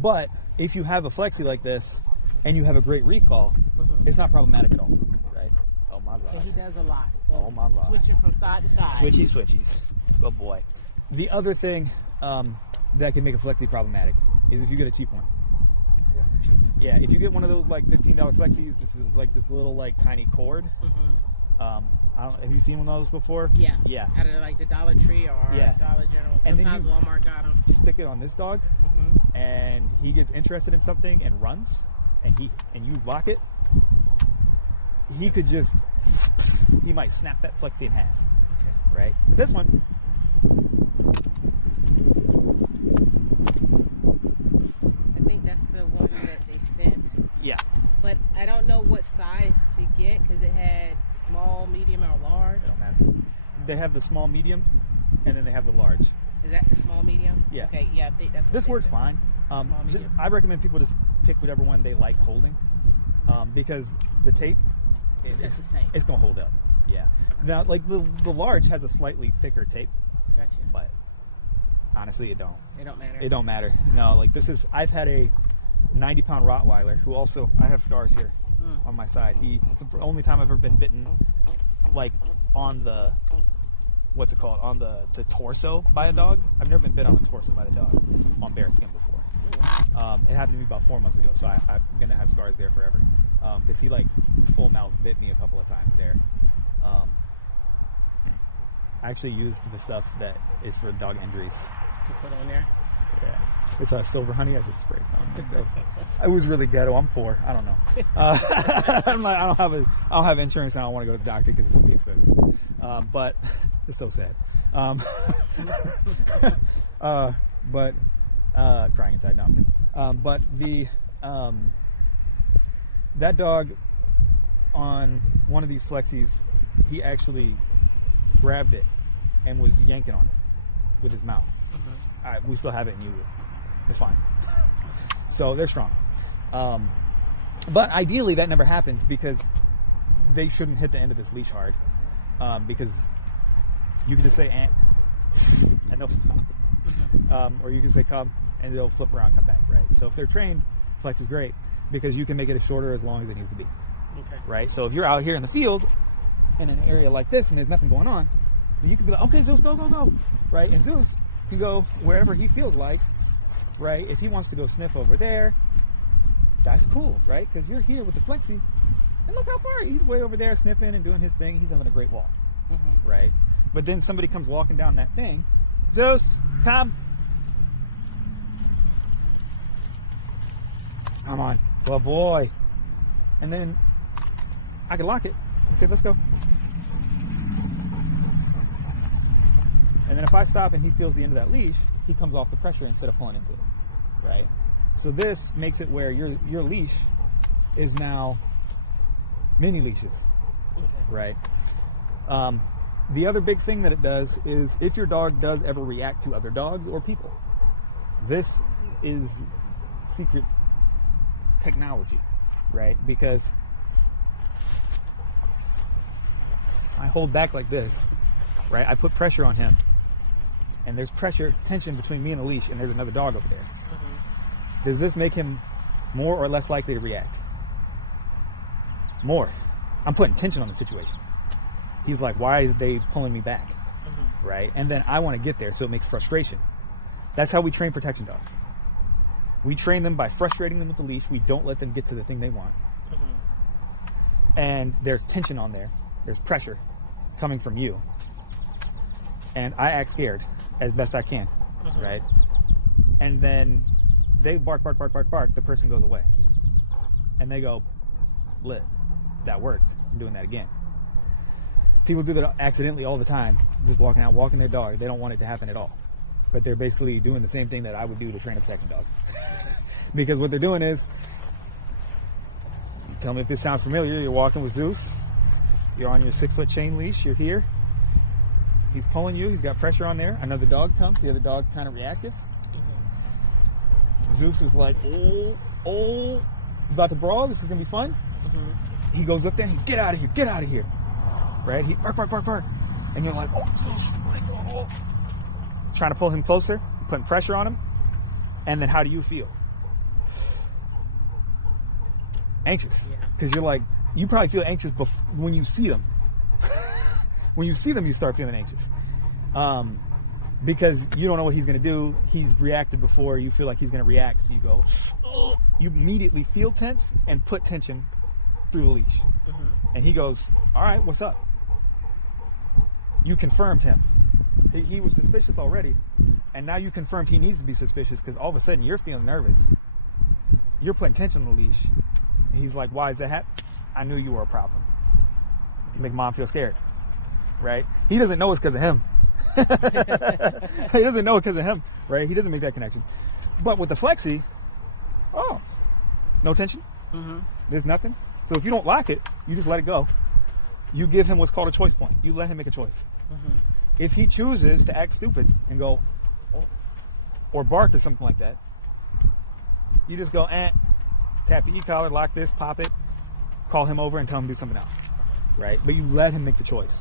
But if you have a Flexi like this and you have a great recall, it's not problematic at all, right? Oh my God. So he does a lot. Oh my God. Switching from side to side. Switchies. Good boy. The other thing that can make a Flexi problematic is if you get a cheap one. Yeah, if you get one of those like $15 Flexis, this is like this little like tiny cord. Have you seen one of those before? Yeah. Yeah. Out of like the Dollar Tree or Dollar General. Sometimes Walmart got them. Stick it on this dog, and he gets interested in something and runs, and you lock it. He could he might snap that Flexi in half. Okay. Right. This one. That's the one that they sent. Yeah. But I don't know what size to get because it had small, medium, or large. It don't matter. They have the small, medium, and then they have the large. Is that the small medium? Yeah. Okay, yeah, I think that's what this works fine. Small medium. I recommend people just pick whatever one they like holding, because the tape, it's the same. It's gonna hold up. Yeah. Now, like the large has a slightly thicker tape. Gotcha. But honestly, it don't. It don't matter. It don't matter. No, like I've had a 90-pound Rottweiler who also, I have scars here on my side. It's the only time I've ever been bitten, like on the, what's it called, on the torso by a dog. I've never been bit on the torso by the dog on bare skin before. It happened to me about 4 months ago, so I'm gonna have scars there forever. Because he like full mouth bit me a couple of times there. I actually used the stuff that is for dog injuries to put on there. Yeah, it's a silver honey. I just sprayed on. It was really ghetto. I'm poor. I don't know. I don't have insurance, and I don't want to go to the doctor because it's gonna be expensive. But it's so sad. But crying inside. No, I'm kidding. But that dog on one of these flexies, he actually grabbed it and was yanking on it with his mouth. We still have it and use it. It's fine. So they're strong. But ideally that never happens because they shouldn't hit the end of this leash hard. Because you can just say ant and they'll stop. Or you can say come and they'll flip around and come back, right? So if they're trained, flex is great because you can make it as short or as long as it needs to be. Okay. Right? So if you're out here in the field in an area like this and there's nothing going on, you can be like, okay, Zeus, go, go, go. Right? And Zeus can go wherever he feels like, right? If he wants to go sniff over there, that's cool, right? Because you're here with the flexi, and look how far he's way over there sniffing and doing his thing. He's having a great walk, right? But then somebody comes walking down that thing. Zeus, come on, well boy. And then I can lock it and say, let's go. And then if I stop and he feels the end of that leash, he comes off the pressure instead of pulling into it, right? So this makes it where your leash is now mini leashes, right? The other big thing that it does is if your dog does ever react to other dogs or people, this is secret technology, right? Because I hold back like this, right? I put pressure on him. And there's tension between me and the leash, and there's another dog over there. Does this make him more or less likely to react? More. I'm putting tension on the situation. He's like, why are they pulling me back? Right? And then I want to get there, so it makes frustration. That's how we train protection dogs. We train them by frustrating them with the leash. We don't let them get to the thing they want. And there's tension on there. There's pressure coming from you. And I act scared as best I can, right? And then they bark, bark, bark, bark, bark. The person goes away. And they go, lit. That worked. I'm doing that again. People do that accidentally all the time, just walking their dog. They don't want it to happen at all. But they're basically doing the same thing that I would do to train a protection dog. Because what they're doing is, tell me if this sounds familiar, you're walking with Zeus. You're on your 6-foot chain leash. You're here. He's pulling you. He's got pressure on there. Another dog comes. The other dog's kind of reactive. Zeus is like, oh, he's about to brawl. This is going to be fun. He goes up there and he, get out of here, get out of here. Right? He bark, bark, bark, bark. And you're like, oh. Trying to pull him closer, putting pressure on him. And then how do you feel? Anxious. Because you're like, you probably feel anxious when you see them. When you see them, you start feeling anxious. Because you don't know what he's going to do. He's reacted before. You feel like he's going to react. So you go, oh. You immediately feel tense and put tension through the leash. And he goes, all right, what's up? You confirmed him. He was suspicious already. And now you confirmed he needs to be suspicious because all of a sudden you're feeling nervous. You're putting tension on the leash. And he's like, why is that happening? I knew you were a problem. You make mom feel scared. Right? He doesn't know it's because of him. He doesn't know it because of him, right? He doesn't make that connection. But with the flexi, no tension. There's nothing. So if you don't like it, you just let it go. You give him what's called a choice point. You let him make a choice. If he chooses to act stupid and go, or bark or something like that, you just go, tap the e-collar, lock this, pop it, call him over and tell him to do something else, right? But you let him make the choice.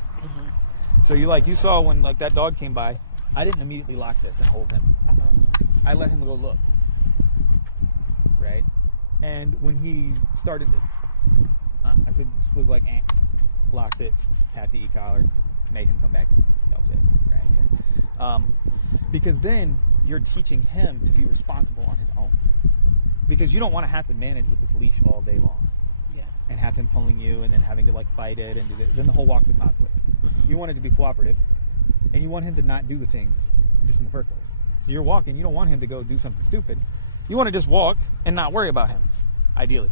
So you saw when like that dog came by, I didn't immediately lock this and hold him. I let him go look, right? And when he started to, I said, was like, locked it, tapped the e-collar, made him come back. That was it, right? Because then you're teaching him to be responsible on his own. Because you don't want to have to manage with this leash all day long. Yeah. And have him pulling you and then having to like fight it and do this. Then the whole walk's a conflict. You want it to be cooperative, and you want him to not do the things just in the first place. So you're walking, you don't want him to go do something stupid. You want to just walk and not worry about him, ideally,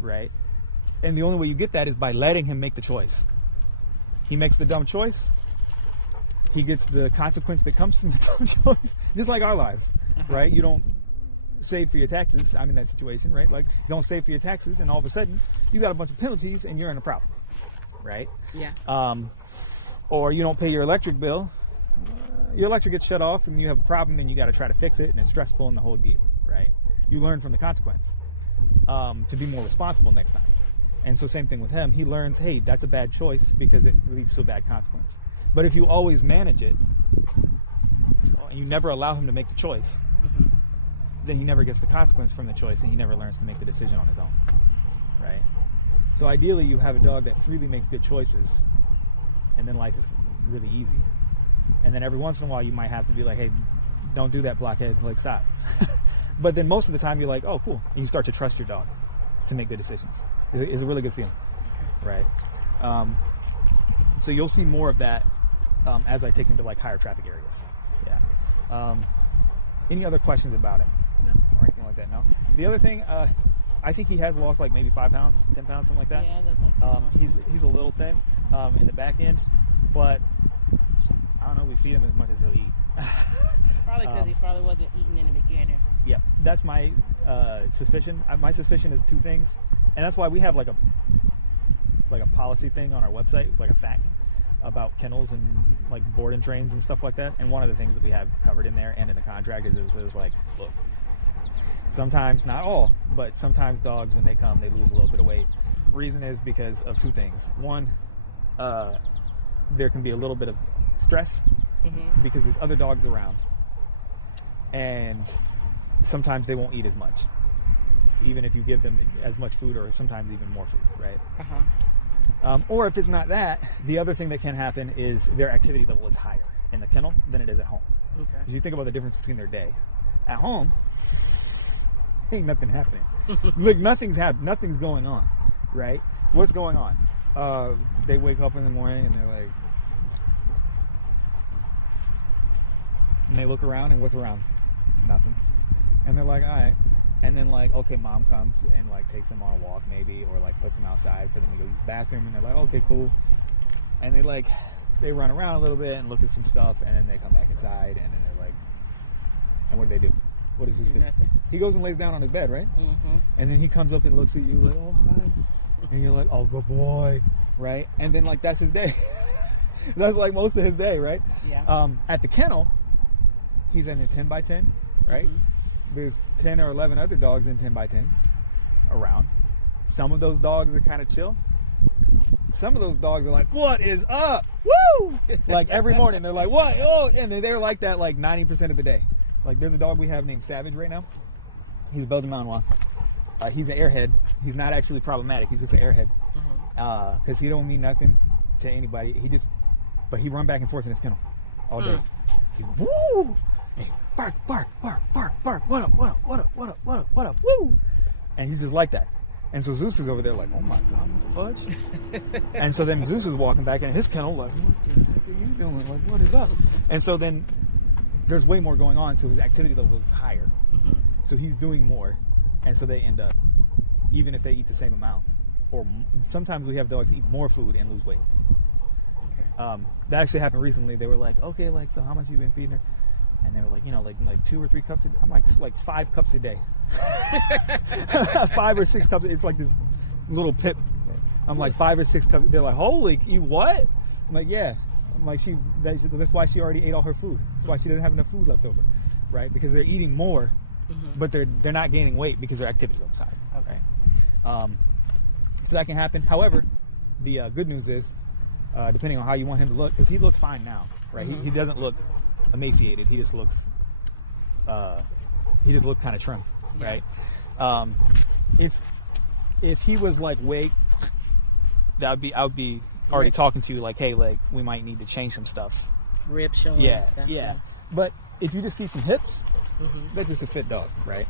right? And the only way you get that is by letting him make the choice. He makes the dumb choice. He gets the consequence that comes from the dumb choice, just like our lives, right? You don't save for your taxes. I'm in that situation, right? Like, you don't save for your taxes, and all of a sudden, you got a bunch of penalties, and you're in a problem, right? Yeah. Or you don't pay your electric bill. Your electric gets shut off, and you have a problem, and you got to try to fix it, and it's stressful in the whole deal, right? You learn from the consequence to be more responsible next time. And so same thing with him. He learns, hey, that's a bad choice because it leads to a bad consequence. But if you always manage it, and you never allow him to make the choice, then he never gets the consequence from the choice, and he never learns to make the decision on his own, right? So ideally, you have a dog that freely makes good choices, and then life is really easy. And then every once in a while, you might have to be like, hey, don't do that, blockhead, like, stop. But then most of the time, you're like, oh, cool. And you start to trust your dog to make good decisions. It's a really good feeling, right? So you'll see more of that as I take him to like higher traffic areas. Yeah. Any other questions about him? No. Or anything like that? No. The other thing, I think he has lost like maybe 5 pounds, 10 pounds, something like that. Yeah, that's like he's a little thin in the back end, but I don't know. We feed him as much as he'll eat. Probably because he probably wasn't eating in the beginning. Yeah, that's my suspicion. My suspicion is 2 things, and that's why we have like a policy thing on our website, like a fact about kennels and like board and trains and stuff like that. And one of the things that we have covered in there and in the contract is like, look, sometimes, not all, but sometimes dogs when they come, they lose a little bit of weight. Reason is because of 2 things. One, there can be a little bit of stress because there's other dogs around, and sometimes they won't eat as much, even if you give them as much food or sometimes even more food, right? Or if it's not that, the other thing that can happen is their activity level is higher in the kennel than it is at home. Okay. If you think about the difference between their day, at home, ain't nothing happening. Like nothing's going on, right? What's going on? They wake up in the morning and they're like, and they look around, and what's around? Nothing. And they're like, all right. And then like, okay, mom comes and like takes them on a walk maybe, or like puts them outside for them to go use the bathroom, and they're like, okay, cool. And they run around a little bit and look at some stuff, and then they come back inside, and then they're like, and what do they do? What does Zeus do? Nothing. He goes and lays down on his bed, right? And then he comes up and looks at you like, oh, hi. And you're like, oh, good boy, right? And then like, that's his day. That's like most of his day, right? Yeah. At the kennel, he's in a 10 by 10, right? There's 10 or 11 other dogs in 10 by 10s around. Some of those dogs are kind of chill. Some of those dogs are like, what is up? Woo! Like every morning they're like, what? Oh, and they're like that like 90% of the day. Like there's a dog we have named Savage right now. He's a Belgian Malinois. He's an airhead. He's not actually problematic. He's just an airhead. Because he don't mean nothing to anybody. But he run back and forth in his kennel all day. Woo! Hey, bark, bark, bark, bark, bark. What up, what up, what up, what up, what up, what up, woo! And he's just like that. And so Zeus is over there like, oh my God, what the fudge? And so then Zeus is walking back in his kennel like, what the heck are you doing? Like, what is up? And so then there's way more going on, so his activity level is higher. So he's doing more. And so they end up, even if they eat the same amount, or sometimes we have dogs eat more food and lose weight. That actually happened recently. They were like, okay, like, so how much you been feeding her? And they were like, you know, like 2 or 3 cups a day. I'm like 5 cups a day. 5 or 6 cups. It's like this little pip. I'm like 5 or 6 cups. They're like, holy, you what? I'm like, yeah. I'm like, that's why she already ate all her food. That's why she doesn't have enough food left over. right? Because they're eating more, but they're not gaining weight because their activity's outside. Okay. Right? So that can happen. However, the good news is, depending on how you want him to look, because he looks fine now, right? He doesn't look emaciated. He just looks kind of trim, right? If he was like weight, I would be already talking to you like, hey, like we might need to change some stuff. Rib showing and stuff. Yeah. But if you just see some hips, that's just a fit dog, right?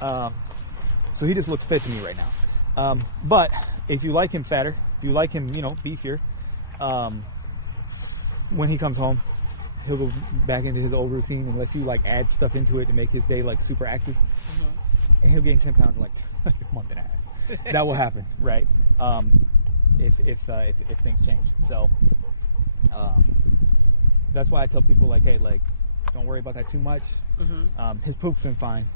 So he just looks fit to me right now. But if you like him fatter, if you like him, beefier, when he comes home, he'll go back into his old routine unless you like add stuff into it to make his day like super active, and he'll gain 10 pounds in like a month and a half. That will happen, right? If things change. So that's why I tell people like, hey, like don't worry about that too much. His poop's been fine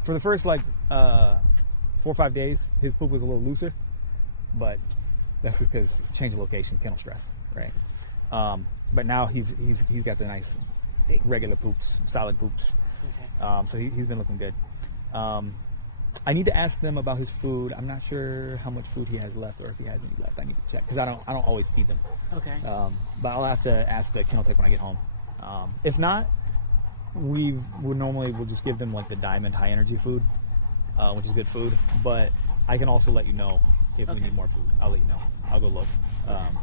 for the first like 4 or 5 days. His poop was a little looser, but that's because change of location, kennel stress, right? But now he's got the nice regular poops, solid poops. So he's been looking good. I need to ask them about his food. I'm not sure how much food he has left, or if he has any left. I need to check because I don't always feed them. Okay. But I'll have to ask the kennel tech when I get home. If not, we'll just give them like the Diamond high energy food, which is good food. But I can also let you know if we need more food. I'll let you know. I'll go look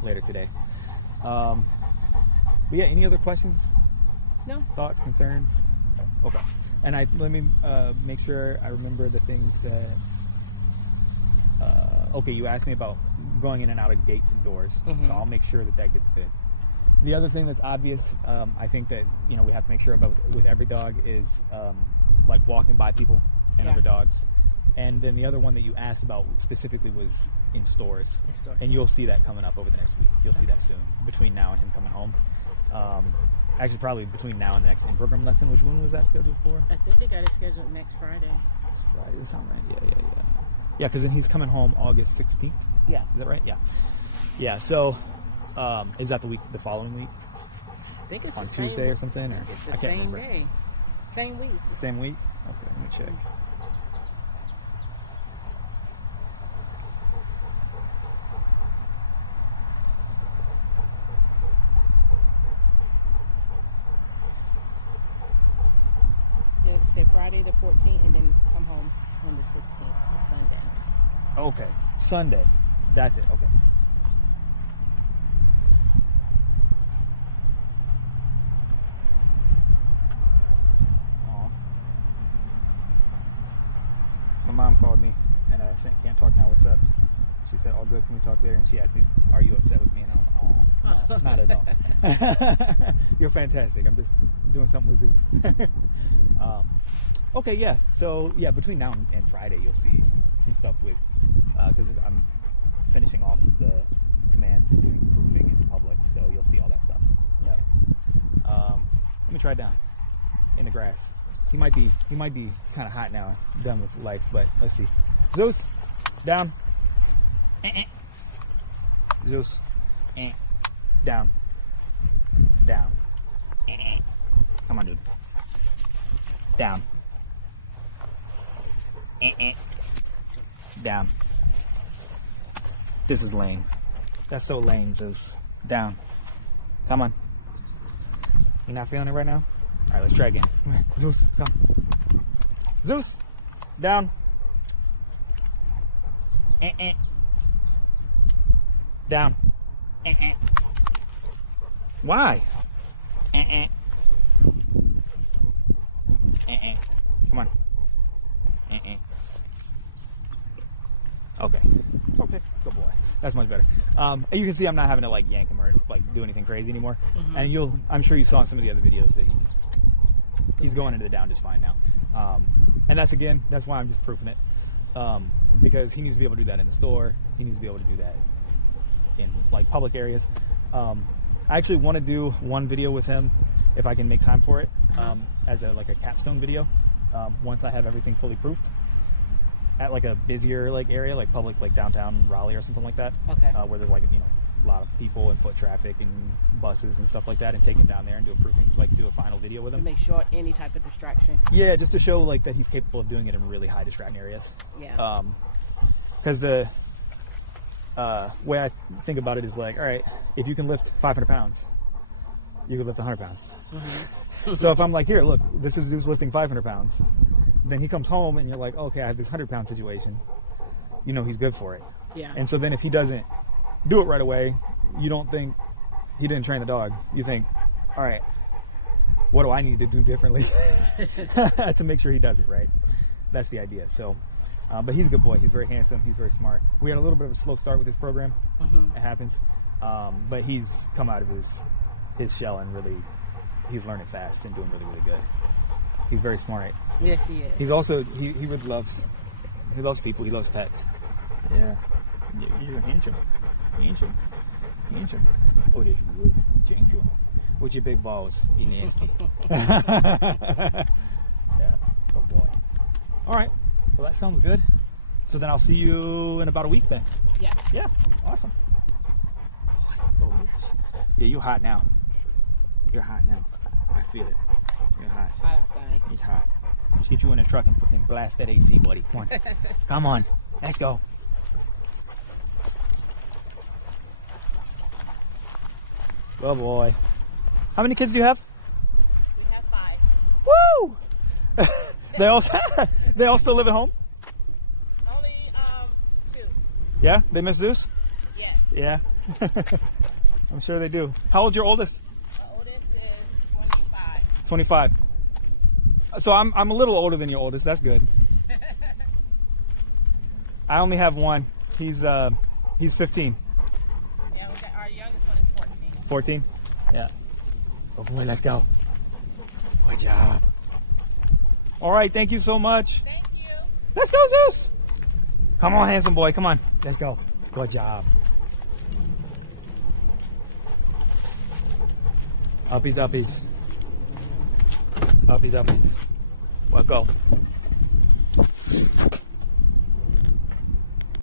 later today. But yeah, any other questions? No. Thoughts, concerns? Okay. And let me make sure I remember the things that. Okay, you asked me about going in and out of gates and doors, so I'll make sure that gets good. The other thing that's obvious, I think that we have to make sure about with every dog is like walking by people and other dogs. And then the other one that you asked about specifically was in stores. And you'll see that coming up over the next week. You'll see that soon, between now and him coming home. Actually, probably between now and the next in-program lesson. Which one was that scheduled for? I think they got it scheduled next Friday. Next Friday, does that sound right? Yeah. Yeah, because then he's coming home August 16th. Yeah. Is that right? Yeah. Yeah, so is that the following week? I think it's on the Tuesday same, or something? Or it's the I can't same remember. day. Same week. Same week? Okay, let me check. Say Friday the 14th and then come home on the 16th, the Sunday. Okay, Sunday. That's it. Okay. Aww. My mom called me and I said, "Can't talk now. What's up?" She said, "All good. Can we talk later?" And she asked me, "Are you upset with me?" And I'm like, "Oh, no, not at all. You're fantastic. I'm just doing something with Zeus." Okay, yeah. So, yeah, between now and Friday, you'll see some stuff with, because I'm finishing off the commands and doing proofing in public, so you'll see all that stuff. Yeah. Let me try it down in the grass. He might be kind of hot now, done with life, but let's see. Zeus, down. Zeus, down. Down. Come on, dude. Down. Down. This is lame. That's so lame, Zeus. Down. Come on. You not feeling it right now? Alright, let's try again. Come here. Zeus, come. Zeus! Down. Down. Why? Come on. Okay. Good boy. That's much better. You can see I'm not having to like yank him or like do anything crazy anymore. And I'm sure you saw in some of the other videos that he's going into the down just fine now. And that's why I'm just proofing it. Because he needs to be able to do that in the store. He needs to be able to do that in like public areas. I actually want to do one video with him if I can make time for it, as a capstone video. Once I have everything fully proofed at like a busier like area, like public, like downtown Raleigh or something like that. Okay. Where there's like a lot of people and foot traffic and buses and stuff like that, and take him down there and do a final video with him. To make sure any type of distraction. Yeah, just to show like that he's capable of doing it in really high distracting areas. Yeah. Because the way I think about it is like, all right, if you can lift 500 pounds, you can lift 100 pounds. Mm-hmm. So if I'm like, here, look, this is Zeus lifting 500 pounds, then he comes home and you're like, okay, I have this 100-pound situation. You know he's good for it. Yeah. And so then if he doesn't do it right away, you don't think he didn't train the dog. You think, all right, what do I need to do differently to make sure he does it right? That's the idea. So, but he's a good boy. He's very handsome. He's very smart. We had a little bit of a slow start with this program. Mm-hmm. It happens. But he's come out of his shell and really, he's learning fast and doing really, really good. He's very smart. Yes, he is. He's also, he really loves people. He loves pets. Yeah. You're handsome. Handsome. Oh, there's you. Thank you. With your big balls. You nasty. Yeah. Good boy. All right. Well, that sounds good. So then I'll see you in about a week then. Yeah. Yeah. Awesome. Oh, yes. Yeah, you're hot now. You're hot now. I feel it. You're hot. Hot outside. It's hot. Let's get you in the truck and blast that AC, buddy. Come on. Come on. Let's go. Oh boy. How many kids do you have? We have 5. Woo! They all still live at home? Only 2. Yeah? They miss Zeus? Yeah. Yeah. I'm sure they do. How old's your oldest? My oldest is 25. 25. So I'm a little older than your oldest. That's good. I only have one. He's 15. Yeah, our youngest one is 14. 14? Yeah. Oh boy, let's go. Good job. All right, thank you so much. Thank you. Let's go, Zeus. Come on, handsome boy. Come on. Let's go. Good job. Uppies, uppies. Uppies, uppies. Let's go.